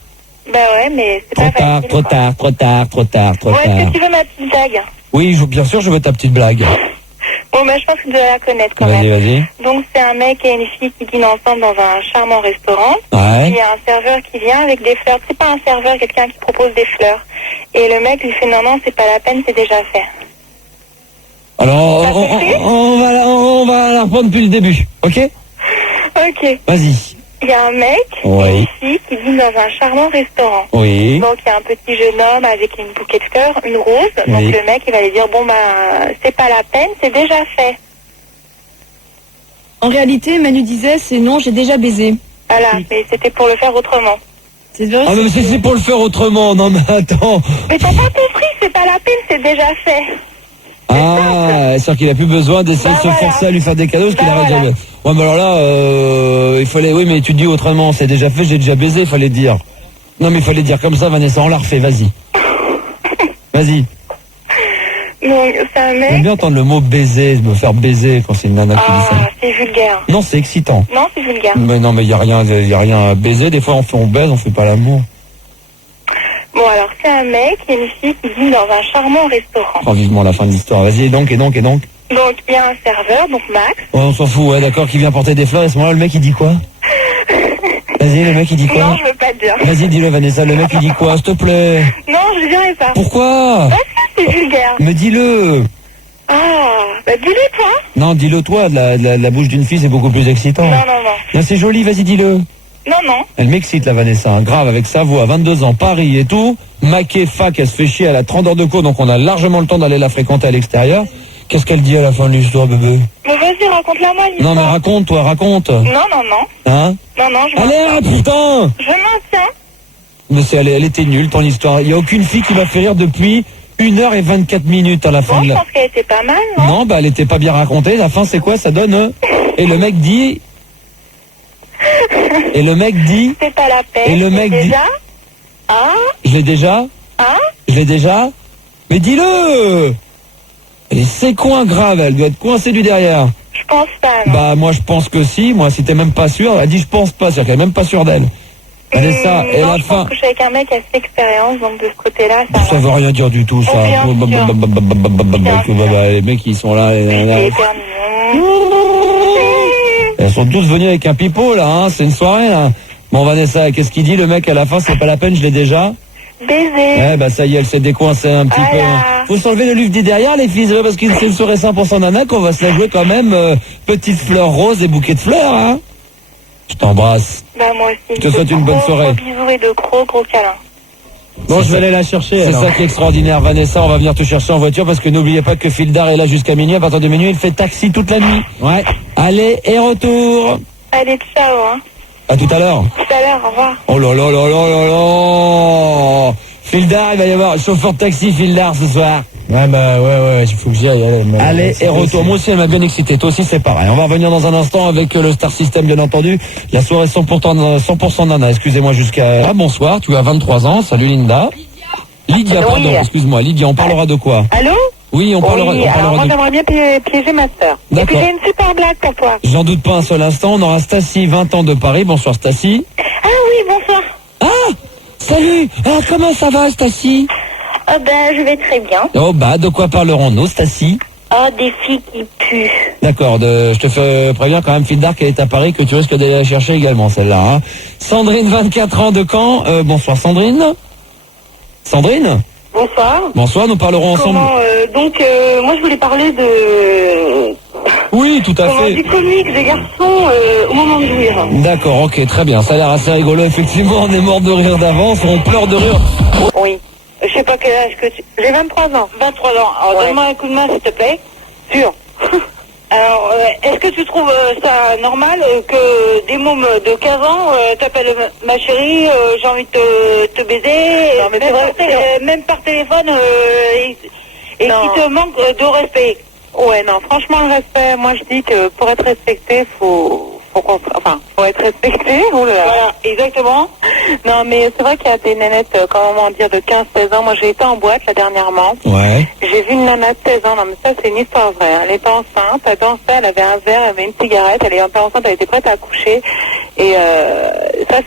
Bah ouais, mais c'est pas facile. Trop tard. Est-ce que tu veux ma petite blague? Oui, bien sûr, je veux ta petite blague. Bon, bah, je pense que tu dois la connaître quand même. Vas-y. Donc, c'est un mec et une fille qui dînent ensemble dans un charmant restaurant. Ouais. Il y a un serveur qui vient avec des fleurs. C'est pas un serveur, quelqu'un qui propose des fleurs. Et le mec lui fait non, c'est pas la peine, c'est déjà fait. Alors, on va la reprendre depuis le début, ok? Ok. Vas-y. Il y a un mec et une fille qui dînent dans un charmant restaurant. Oui. Donc, il y a un petit jeune homme avec une bouquet de fleurs, une rose. Donc, le mec, il va lui dire, bon, bah, c'est pas la peine, c'est déjà fait. En réalité, Manu disait, c'est non, j'ai déjà baisé. Voilà, mais c'était pour le faire autrement. C'est vrai. Ah, mais c'est pour le faire autrement, non, mais attends. Mais t'as pas compris, c'est pas la peine, c'est déjà fait. Ah, c'est sûr qu'il a plus besoin d'essayer de se forcer à lui faire des cadeaux, parce qu'il a déjà... Ouais, mais alors là, il fallait... Oui, mais tu dis autrement, c'est déjà fait, j'ai déjà baisé, il fallait dire. Non, mais il fallait dire comme ça, Vanessa, on la refait, vas-y. Vas-y. Donc, c'est un mec... J'aime bien entendre le mot baiser, me faire baiser quand c'est une nana qui dit ça. Ah, c'est vulgaire. Non, c'est excitant. Non, c'est vulgaire. Mais non, mais il y a rien à baiser, des fois on baise, on fait pas l'amour. Bon, alors, c'est un mec et une fille qui dînent dans un charmant restaurant. Oh, vivement la fin de l'histoire. Vas-y, et donc Donc, il y a un serveur, donc Max. Ouais, on s'en fout, ouais, d'accord, qui vient porter des fleurs, et à ce moment-là, le mec, il dit quoi? Vas-y, le mec, il dit quoi? Non, je veux pas te dire. Vas-y, dis-le, Vanessa, le mec, il dit quoi, s'il te plaît? Non, je dirai pas. Pourquoi? Parce que c'est vulgaire. Mais dis-le. Ah, bah dis-le, toi. Non, dis-le, toi, la bouche d'une fille, c'est beaucoup plus excitant. Non. Bien, c'est joli, vas-y, dis-le. Non. Elle m'excite, la Vanessa, hein, grave, avec sa voix, 22 ans, Paris et tout, maquée, fac, elle se fait chier, elle a 30 heures de cours, donc on a largement le temps d'aller la fréquenter à l'extérieur. Qu'est-ce qu'elle dit à la fin de l'histoire, bébé? Mais vas-y, raconte-la moi, l'histoire. Non, mais raconte, toi, raconte. Non. Hein? Non, je Allez, putain! Je maintiens. Mais elle était nulle, ton histoire. Il n'y a aucune fille qui m'a fait rire depuis 1h24 à la fin Bon, de je la... pense qu'elle était pas mal, non? Non, bah elle était pas bien racontée. La fin, c'est quoi? Ça donne... Et le mec dit... C'est pas la peine. Et le mec dit... Déjà? Hein? Je l'ai déjà? Hein? Je l'ai déjà? Mais dis-le! Et c'est coin grave, elle doit être coincée du derrière. Je pense pas, non. Bah moi je pense que si, moi si t'es même pas sûr, elle dit je pense pas, c'est-à-dire qu'elle est même pas sûre d'elle. Vanessa, et non, la je fin. pense que je suis avec un mec assez d'expérience, donc de ce côté-là, ça Ça va. veut rien dire du tout, ça. Bien sûr. Les mecs, ils sont là. C'est hyper mignon. Elles sont tous venues avec un pipeau, là, hein. C'est une soirée, là. Bon, Vanessa, qu'est-ce qu'il dit, le mec, à la fin? C'est pas la peine, je l'ai déjà. Baiser. Ouais, bah, ça y est, elle s'est décoincée un petit peu. Voilà. Faut s'enlever le livre dit derrière, les filles, parce que c'est une soirée 100% nana qu'on va se la jouer quand même, petites fleurs roses et bouquets de fleurs, hein. Je t'embrasse. Bah, moi aussi. Je te souhaite une bonne soirée. Gros bisous et de gros câlins. Bon, je vais aller la chercher. C'est alors. ça qui est extraordinaire, Vanessa. On va venir te chercher en voiture parce que n'oubliez pas que Fildar est là jusqu'à minuit. À partir de minuit, il fait taxi toute la nuit. Ouais. Allez et retour. Allez, ciao, hein. À tout à l'heure. Tout à l'heure, au revoir. Oh là là là là là là. Fildar, il va y avoir chauffeur de taxi Fildar ce soir. Ouais, bah, ouais, il faut que j'y aille. Allez et retour. Moi aussi, elle m'a bien excité. Toi aussi, c'est pareil. On va revenir dans un instant avec le Star System, bien entendu. La soirée 100% nana. Excusez-moi jusqu'à... Ah, bonsoir. Tu as 23 ans. Salut Linda. Lydia, Oui. pardon. Excuse-moi. Lydia, on parlera de quoi? Allô? Oui, on parlera, Oui, on alors parlera moi de... j'aimerais bien piéger ma sœur. Et puis D'accord. j'ai une super blague pour toi. J'en doute pas un seul instant. On aura Stacy, 20 ans de Paris. Bonsoir Stacy. Ah oui, bonsoir. Ah, salut. Ah, comment ça va Stacy? Ah ben, je vais très bien. Oh bah, de quoi parlerons-nous Stacy? Ah, des filles qui puent. D'accord, je te fais prévenir quand même, Fildar, qu'elle est à Paris, que tu risques d'aller la chercher également, celle-là. Hein. Sandrine, 24 ans de Caen. Bonsoir Sandrine. Sandrine? Bonsoir. Bonsoir, nous parlerons ensemble. Moi je voulais parler de... Oui, tout à fait. Du comique des garçons au moment de jouir. D'accord, ok, très bien. Ça a l'air assez rigolo. Effectivement, on est mort de rire d'avance, on pleure de rire. Oui. Je sais pas quel âge que tu... J'ai 23 ans. 23 ans. Alors donne-moi un coup de main s'il te plaît. Sûr. Alors, est-ce que tu trouves ça normal que des mômes de 15 ans t'appellent ma chérie, j'ai envie de te baiser, non, mais même par téléphone, et qui te manque de respect? Ouais, non, franchement, le respect, moi je dis que pour être respecté, faut être respecté, Voilà, exactement. Non, mais c'est vrai qu'il y a des nanettes, comment dire, de 15-16 ans. Moi, j'ai été en boîte, là, dernièrement. Ouais. J'ai vu une nana de 16 ans, non, mais ça, c'est une histoire vraie. Hein. Elle était enceinte, elle dansait, elle avait un verre, elle avait une cigarette, elle était enceinte, elle était prête à accoucher. Et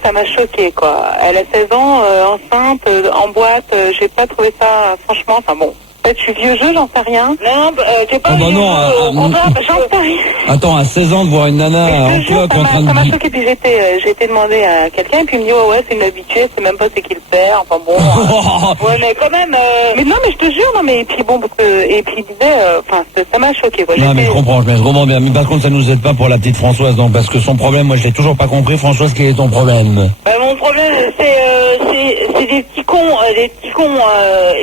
ça m'a choqué, quoi. Elle a 16 ans, enceinte, en boîte, j'ai pas trouvé ça, franchement, enfin bon. Peut-être je suis vieux jeu, j'en sais rien. Non, t'es pas vieux jeu, au contraire, j'en sais rien. Attends, à 16 ans de voir une nana en cloque en train de... Ça m'a choqué, puis j'ai été demandé à quelqu'un, et puis il me dit, ouais, c'est une habituée, c'est même pas c'est qui le perd, enfin bon. Ouais, mais quand même... Mais non, mais je te jure, non, mais, et puis bon, parce que, et puis il disait, enfin, ça m'a choqué, quoi. Non mais je comprends bien. Mais par contre, ça nous aide pas pour la petite Françoise, donc, parce que son problème, moi je l'ai toujours pas compris. Françoise, quel est ton problème? Mon problème, c'est des petits cons,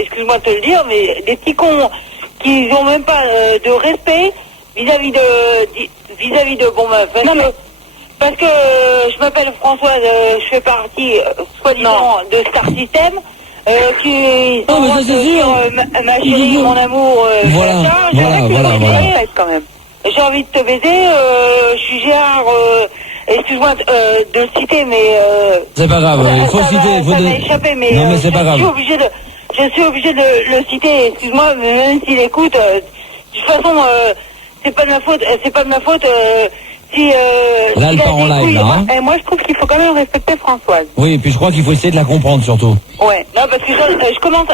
excuse-moi de te le dire, mais des petits cons qui n'ont même pas de respect vis-à-vis de bon meufs. Non, mais parce que je m'appelle Françoise, je fais partie, soi-disant, de Star System, qui Oh, mais ça, c'est sûr. Ma chérie, mon amour, Voilà. quand même. J'ai envie de te baiser, je suis Gérard, excuse-moi de le citer, mais... C'est pas grave, il faut citer. Ça m'a échappé, mais, non, mais c'est pas grave. Je suis obligé de le citer, excuse-moi, mais même s'il écoute, de toute façon, c'est pas de ma faute, si... Là, elle part en live, là, hein. Moi, je trouve qu'il faut quand même respecter Françoise. Oui, et puis je crois qu'il faut essayer de la comprendre, surtout. Ouais, non, parce que je commence...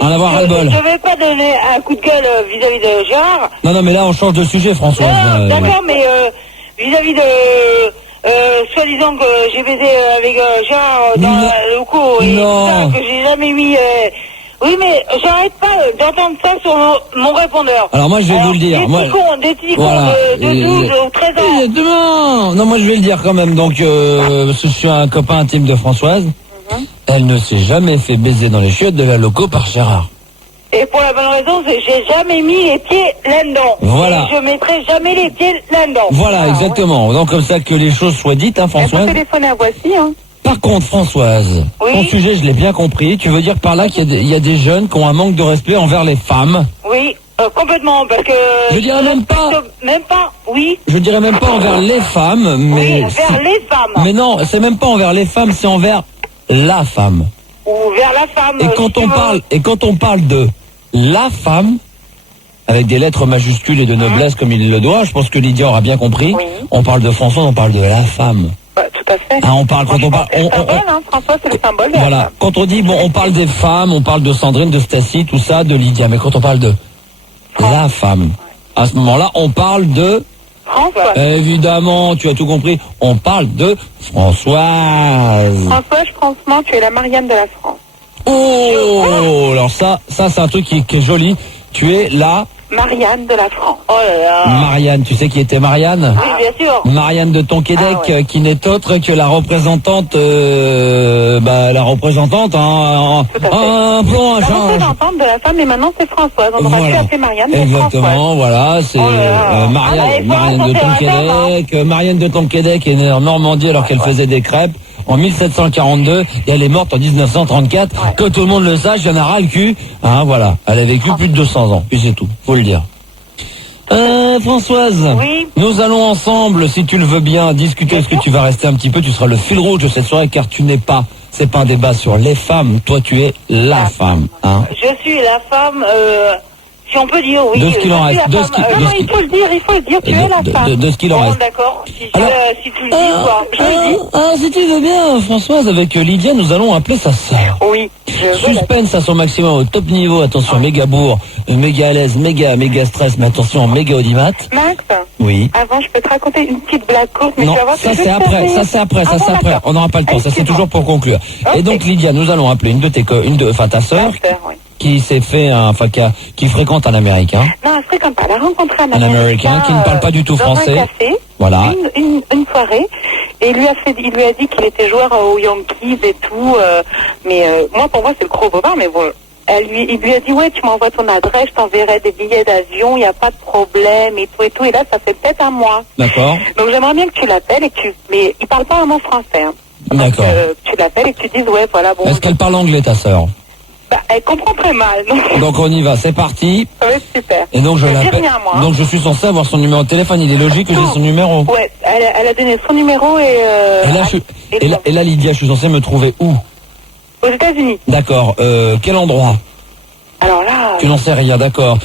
En avoir ras-le-bol. Je vais pas donner un coup de gueule vis-à-vis de Gérard. Non, mais là, on change de sujet, Françoise. Non, d'accord, mais vis-à-vis de... soi-disant que j'ai baisé avec Gérard dans le coup et tout ça, que j'ai jamais mis... Oui, mais j'arrête pas d'entendre ça sur mon répondeur. Alors moi, je vais vous le dire. Des petits cons de 12 ou 13 ans. Exactement. Non, moi, je vais le dire quand même. Donc, je suis un copain intime de Françoise. Elle ne s'est jamais fait baiser dans les chiottes de la loco par Gérard. Et pour la bonne raison, c'est que j'ai jamais mis les pieds là-dedans. Voilà. Et je mettrai jamais les pieds là-dedans. Voilà, exactement. Ouais. Donc, comme ça que les choses soient dites, hein, Françoise. Elle peut téléphoner à Voici, hein. Par contre, Françoise, ton sujet, je l'ai bien compris. Tu veux dire par là qu'il y a des jeunes qui ont un manque de respect envers les femmes? Oui, complètement, parce que... Je dirais même pas... Même pas, oui. Je dirais même pas envers les femmes, mais... Oui, vers les femmes. Mais non, c'est même pas envers les femmes, c'est envers la femme. Ou vers la femme. Et quand on parle de la femme, avec des lettres majuscules et de noblesse comme il le doit, je pense que Lydia aura bien compris, on parle de François, on parle de la femme. Bah, tout à fait. Ah, on parle quand on parle. C'est le symbole, hein, François, c'est le symbole de la Voilà. femme. Quand on dit, bon, on parle des femmes, on parle de Sandrine, de Stacy, tout ça, de Lydia. Mais quand on parle de la femme, à ce moment-là, on parle de... François. Évidemment, tu as tout compris. On parle de Françoise. François, franchement, tu es la Marianne de la France. Oh, alors ça c'est un truc qui est joli. Tu es la Marianne de la France. Oh là là. Marianne. Tu sais qui était Marianne? Oui, bien sûr. Marianne de Tonquédec, Ah ouais. qui n'est autre que la représentante, un plomb, un La change. représentante de la femme, et maintenant c'est Françoise. On aurait pu Voilà. appeler Marianne, mais Françoise. Exactement, voilà, c'est Oh là là. Marianne, Ah, Marianne de Tonquédec. Marianne de Tonquédec est née en Normandie alors qu'elle faisait des crêpes en 1742 et elle est morte en 1934. Ouais. Que tout le monde le sache, il y en a ras le cul. Hein, voilà, elle a vécu plus de 200 ans, puis c'est tout, faut le dire. Françoise, Oui. nous allons ensemble, si tu le veux bien, discuter. Est-ce que tu vas rester un petit peu? Tu seras le fil rouge de cette soirée car tu n'es pas, c'est pas un débat sur les femmes, toi tu es la femme. Hein. Je suis la femme, si on peut dire, oui. De ce qu'il en je suis reste, la de femme, ce qui- Non, il faut le dire, tu es la femme. de ce qu'il en Bon, reste. d'accord, si Alors- si tu le dis, quoi. Je le dis. Si tu veux bien, Françoise, avec Lydia, nous allons appeler sa sœur. Oui, je veux la... Suspense à son maximum au top niveau, attention, méga bourre, méga à l'aise, méga stress, mais attention, méga audimat. Max, Oui. avant, je peux te raconter une petite blague courte, mais Non, tu vas voir que ça je c'est vais après, faire ça c'est après, Ah bon, d'accord. on n'aura pas le temps, ça c'est Excuse-moi. toujours pour conclure. Et Ok. donc Lydia, nous allons appeler ta sœur, Ma sœur, oui. qui s'est fait, qui fréquente un Américain, Non, elle fréquente pas. Elle a rencontré un Américain qui ne parle pas du tout dans français. un café, Voilà. une soirée, et il lui a dit qu'il était joueur aux Yankees et tout, mais moi, pour moi, c'est le gros bobard, mais bon, il lui a dit, ouais, tu m'envoies ton adresse, je t'enverrai des billets d'avion, il n'y a pas de problème, et tout, et là, ça fait peut-être un mois. D'accord? Donc, j'aimerais bien que tu l'appelles, mais il parle pas vraiment français, hein. Donc, D'accord. tu l'appelles et que tu dises, ouais, voilà, bon. Est-ce qu'elle parle anglais, ta sœur? Bah, elle comprend très mal, donc, Donc on y va, c'est parti. ça va être super. Et donc je dis l'appelle. rien, moi, hein. Donc je suis censé avoir son numéro de téléphone. Il est logique que j'ai son numéro. Ouais, elle a donné son numéro et... Et là, Lydia, je suis censé me trouver où? Aux États-Unis. D'accord. Quel endroit? Alors là, Tu n'en sais rien, d'accord.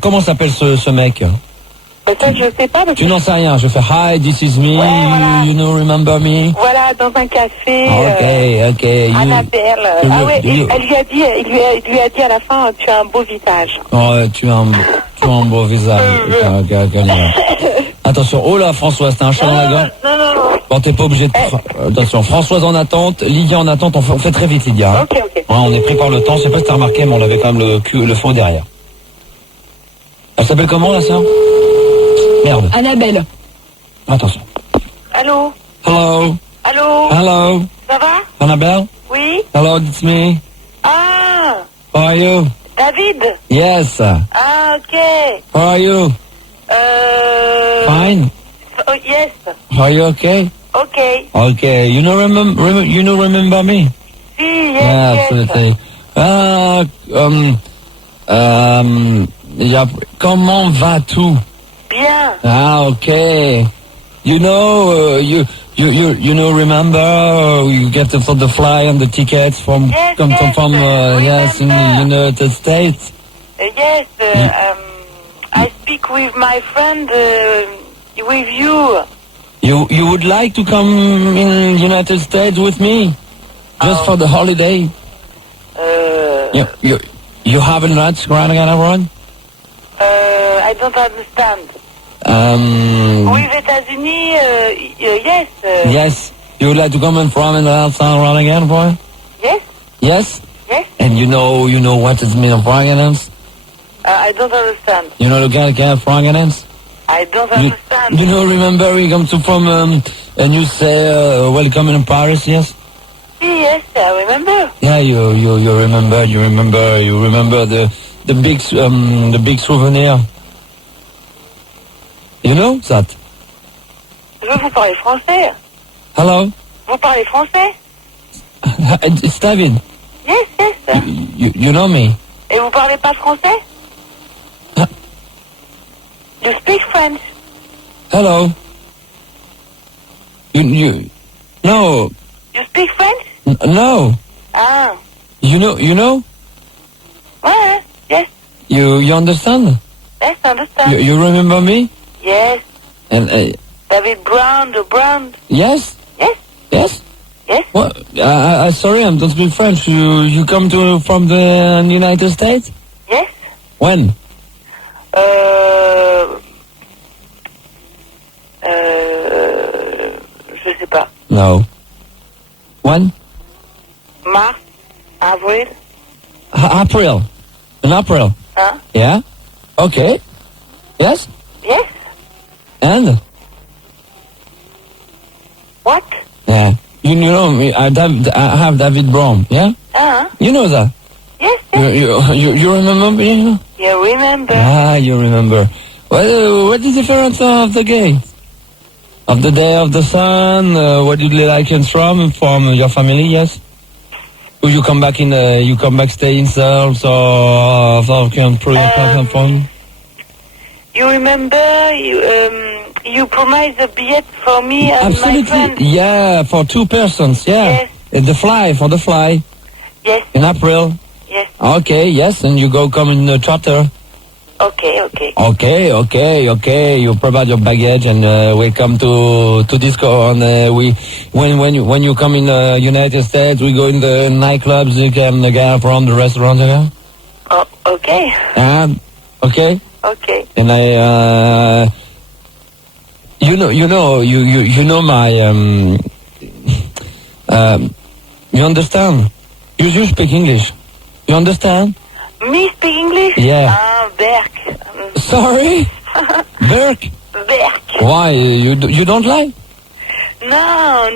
Comment s'appelle ce mec? bah, ça je sais pas. Parce Tu que- n'en sais rien. Je fais hi, this is me. Ouais, voilà. You know, remember me? Voilà, dans un café. Ok. You- Annabelle. you- Ah ouais, you- elle lui a dit, il lui a dit à la fin, tu as un beau visage. Oh, tu as un beau visage. Ok, on y va. Attention. Oh là, Françoise, t'as un chat dans la gorge. Non. Bon, t'es pas obligé de... Attention, Françoise en attente, Lydia en attente. On fait très vite, Lydia. Hein. Ok. Ouais, on est pris par le temps. Je sais pas si t'as remarqué, mais on avait quand même le fond derrière. Elle s'appelle comment, la sœur? Merde. Annabelle. Attention. Allô? Hello. Allô? Ça va? Annabelle? Oui? Hello, it's me. Ah! How are you? David? Yes. Ah, ok. How are you? Fine. Oh, yes. Are you okay? Ok. Okay. You know remember me? Si, yes, Yeah, yes. absolutely. Comment vas-tu? Bien. Ah, okay. You know, you know, remember you get the fly and the tickets from Yes, from yes, in the remember. United States. Yes, I speak with my friend, with you. You would like to come in United States with me, just for the holiday? You haven't running around? I don't understand. With États-Unis, yes. Yes. You would like to come in from and outside running again, boy? Yes, Yes. yes. And you know what it means of Frankenens? I don't understand. You know the kind of Frankenens? I don't You understand. remember you come from and you say welcome in Paris, yes? Yes, I remember. Yeah, you remember the big souvenir. You know that? Je veux vous parler français. Hello, Vous parlez français? it's David. Yes, yes. You know me? Et vous parlez pas français? Ah. You speak French. Hello. You no You speak French? no. Ah. You know? Ouais, yes. You understand? Yes, I understand. You remember me? Yes. And David Brown, the Brown. yes. Yes. Yes? Yes? What? Sorry, I don't speak French. You come from the United States? Yes? When? Je sais pas. No. When? Mars? Avril? April. In April. Hein? Yeah? Okay. Yes? Yes? And? What? Yeah. You know me, I have David Brown, yeah? Huh? You know that? Yes, yes. You remember me? You remember? Ah, you remember. What is the difference of the game? Of the day of the sun, where did you like and from your family, yes? Or you come back stay in Seoul, or from? You remember you promised a billet for me and Absolutely. my friend? Yeah, for 2 persons, yeah. Yes. For the fly. Yes. In April. Yes. Okay, yes, and you come in the charter. Okay, okay. Okay. You provide your baggage, and we come to disco. And when you come in the United States, we go in the nightclubs. You can go from the restaurant. Yeah. Oh, okay. Okay. Okay. And I, you know my you understand? You speak English. You understand? Me speak English? Yeah. Berk. Sorry? Berk? Berk. Why? You don't like? No.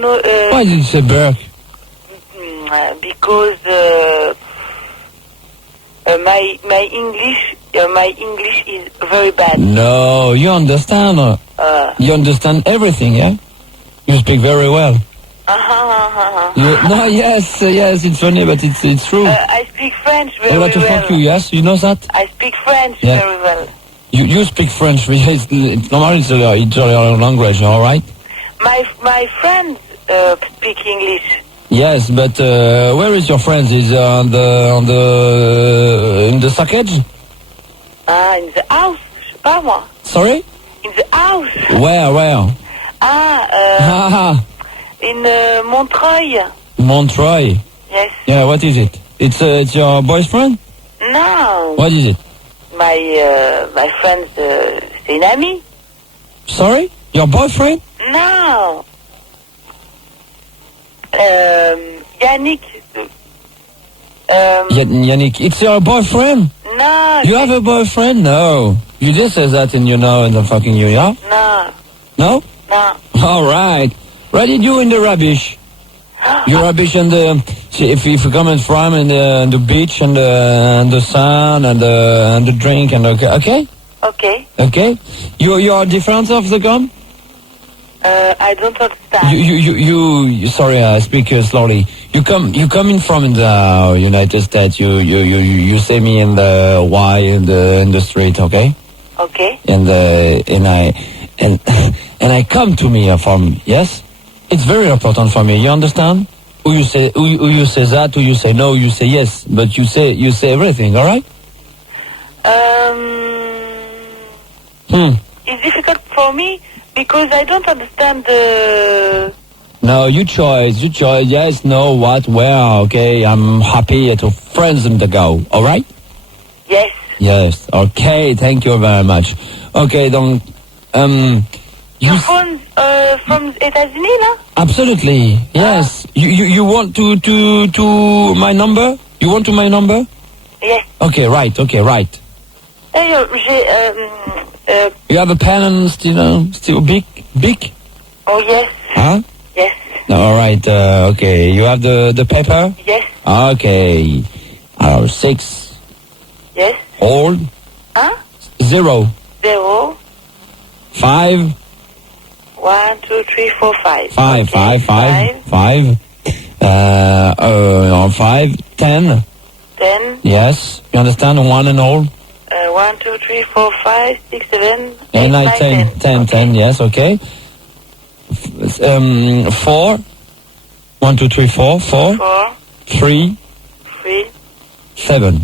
Why did you say Berk? Because my English is very bad. No, you understand. You understand everything, yeah? You speak very well. No, yes, it's funny, but it's true. I speak French very I want to well. fuck you, yes? You know that? I speak French Yeah. very well. You speak French. It's normal, it's your language, all right? My friends speak English. Yes, but where is your friend? Is in the package? In the house. Je sais pas moi. Sorry? In the house. Where? In Montreuil. Montreuil. Yes. Yeah, what is it? It's your boyfriend? No. What is it? My friend, c'est une amie. Sorry? Your boyfriend? No. Yannick. Yannick, it's your boyfriend? No. You have a boyfriend? No. You just said that in the fucking you, yeah? No. No? No. All right. What did you in the rubbish? You rubbish and if you coming from and the beach and the sun and the drink and okay? Okay. You are different of the gum? I don't understand. You sorry, I speak slowly. You coming from the United States. You see me in the Y in the street, okay? Okay. And I come to me from yes. It's very important for me. You understand? Who you say that? Who you say no? You say yes, but you say everything. All right? It's difficult for me because I don't understand the. No, you choice. Yes, no, what, where? Okay, I'm happy to friends them to go. All right? Yes. Yes. Okay. Thank you very much. Okay, donc. Your phone from États-Unis, là? Absolutely. Yes. You want to my number? You want to my number? Yes. Okay. Right. You have a pen and still big? Oh, yes. Huh? Yes. All right. Okay. You have the paper? Yes. Okay. 6. Yes. Old. Huh? 0. 5. 1, 2, 3, 4, 5. 5. Okay. 5. 5. 10. 10. Yes. You understand? 1 and all. 1, 2, 3, 4, 5, 6, 7, 8, And 9, 10. 10. Yes. Okay. 4. 1, 2, 3, 4. 4. 3. 7.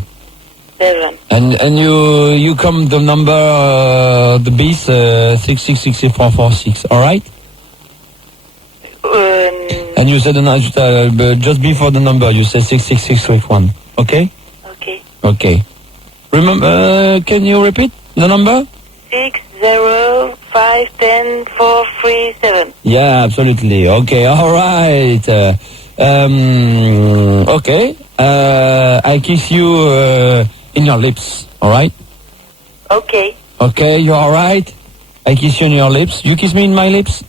7. And you come the number the beast 666446. All right. And you said just before the number, you said 66661. Okay? Okay. Okay. Remember, can you repeat the number? 60510 Yeah, absolutely. Okay, all right. Okay. I kiss you in your lips, all right? Okay. Okay, you all right? I kiss you in your lips. You kiss me in my lips?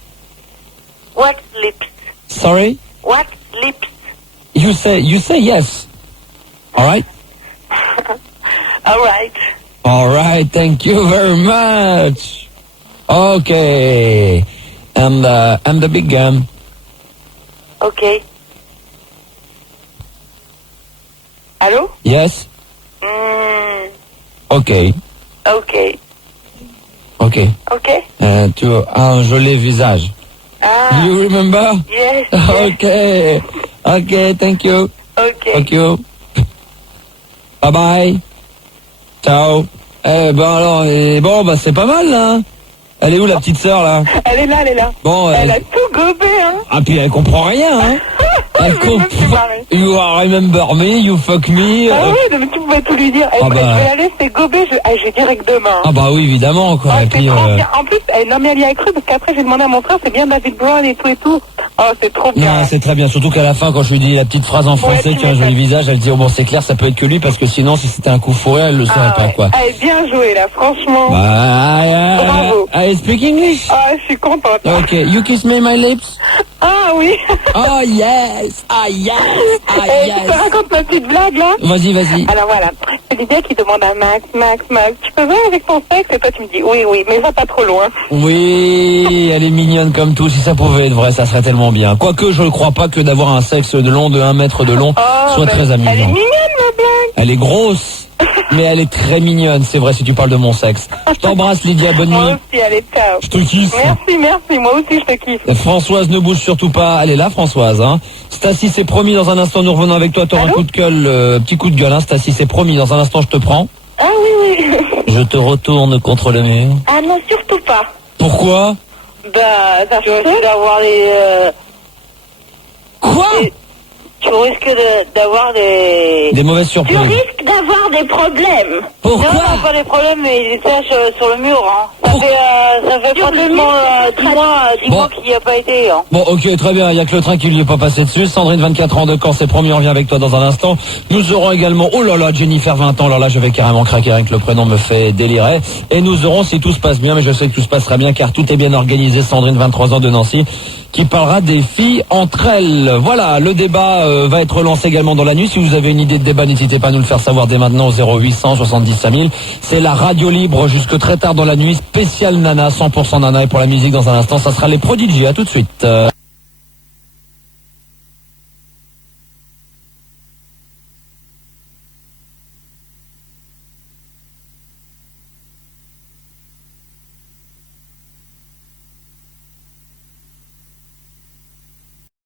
What lips? Sorry? What lips? You say yes. All right? All right. All right, thank you very much. Okay. And the big gun. Okay. Allô? Yes? Okay. Okay. Okay. Okay? Tu as un joli visage. Ah. You remember? Yes. Okay. Okay, thank you. Okay. Thank you. Bye bye. Ciao. Bon, c'est pas mal, là. Elle est où, la petite sœur, là? Elle est là, elle est là. Bon, Elle a tout gobé, hein. Ah, puis elle comprend rien, hein. Elle comprend. You remember me, you fuck me. Ah oui, mais tu pouvais tout lui dire. Ah bah. Je vais la laisser gober, je vais direct demain. Ah bah oui, évidemment, quoi. Ah, Et c'est puis, trop bien. En plus, non mais elle y a cru parce qu'après j'ai demandé à mon frère, c'est bien David Brown et tout et tout. Oh, c'est trop bien. non, c'est très bien. Surtout qu'à la fin, quand je lui dis la petite phrase en français, tu qui a un joli m'étonnes. visage, elle dit, oh bon, c'est clair, ça peut être que lui, parce que sinon, si c'était un coup fourré, elle le saurait pas, ouais. quoi. Elle est bien jouée là, franchement. Bravo. I speak English? Ah, je suis contente. Okay, you kiss me my lips? Ah oui. Oh yes, ah yes, ah Et yes. tu te racontes ma petite blague là? Vas-y. Alors voilà, c'est l'idée qui demande à Max, tu peux voir avec ton sexe? Et toi tu me dis oui, mais va pas trop loin. Oui, elle est mignonne comme tout. Si ça pouvait être vrai, ça serait tellement bien. Quoique, je ne crois pas que d'avoir un sexe de long de 1 mètre de long soit très amusant. Elle est mignonne ma blague. Elle est grosse, mais elle est très mignonne, c'est vrai, si tu parles de mon sexe. Je t'embrasse, Lydia, bonne nuit. Moi aussi, allez, ciao. Je te kiffe. Merci, moi aussi je te kiffe. Françoise, ne bouge surtout pas. Elle est là, Françoise. Hein. Stacy, c'est promis, dans un instant, nous revenons avec toi. T'auras un coup de gueule, petit coup de gueule. Hein. Stacy, c'est promis, dans un instant, je te prends. Ah oui. Je te retourne contre le mur. Ah non, surtout pas. Pourquoi? Bah, tu risques d'avoir des... Quoi? Tu risques d'avoir des... Des mauvaises surprises. Tu risques d'avoir des problèmes. Pourquoi? Non, pas des problèmes, mais il est sèche sur le mur. Hein. Ça fait pratiquement 10 mois qu'il n'y a pas été. Hein. Bon, ok, très bien. Il n'y a que le train qui lui est pas passé dessus. Sandrine, 24 ans de Caen, c'est promis, on revient avec toi dans un instant. Nous aurons également, oh là là, Jennifer, 20 ans. Alors là, je vais carrément craquer avec le prénom me fait délirer. Et nous aurons, si tout se passe bien, mais je sais que tout se passera bien car tout est bien organisé, Sandrine, 23 ans de Nancy, qui parlera des filles entre elles. Voilà, le débat va être lancé également dans la nuit. Si vous avez une idée de débat, n'hésitez pas à nous le faire savoir dès maintenant au 0800 70 5000. C'est la radio libre jusque très tard dans la nuit, spécial Nana, 100% Nana. Et pour la musique dans un instant, ça sera les Prodigy. À tout de suite.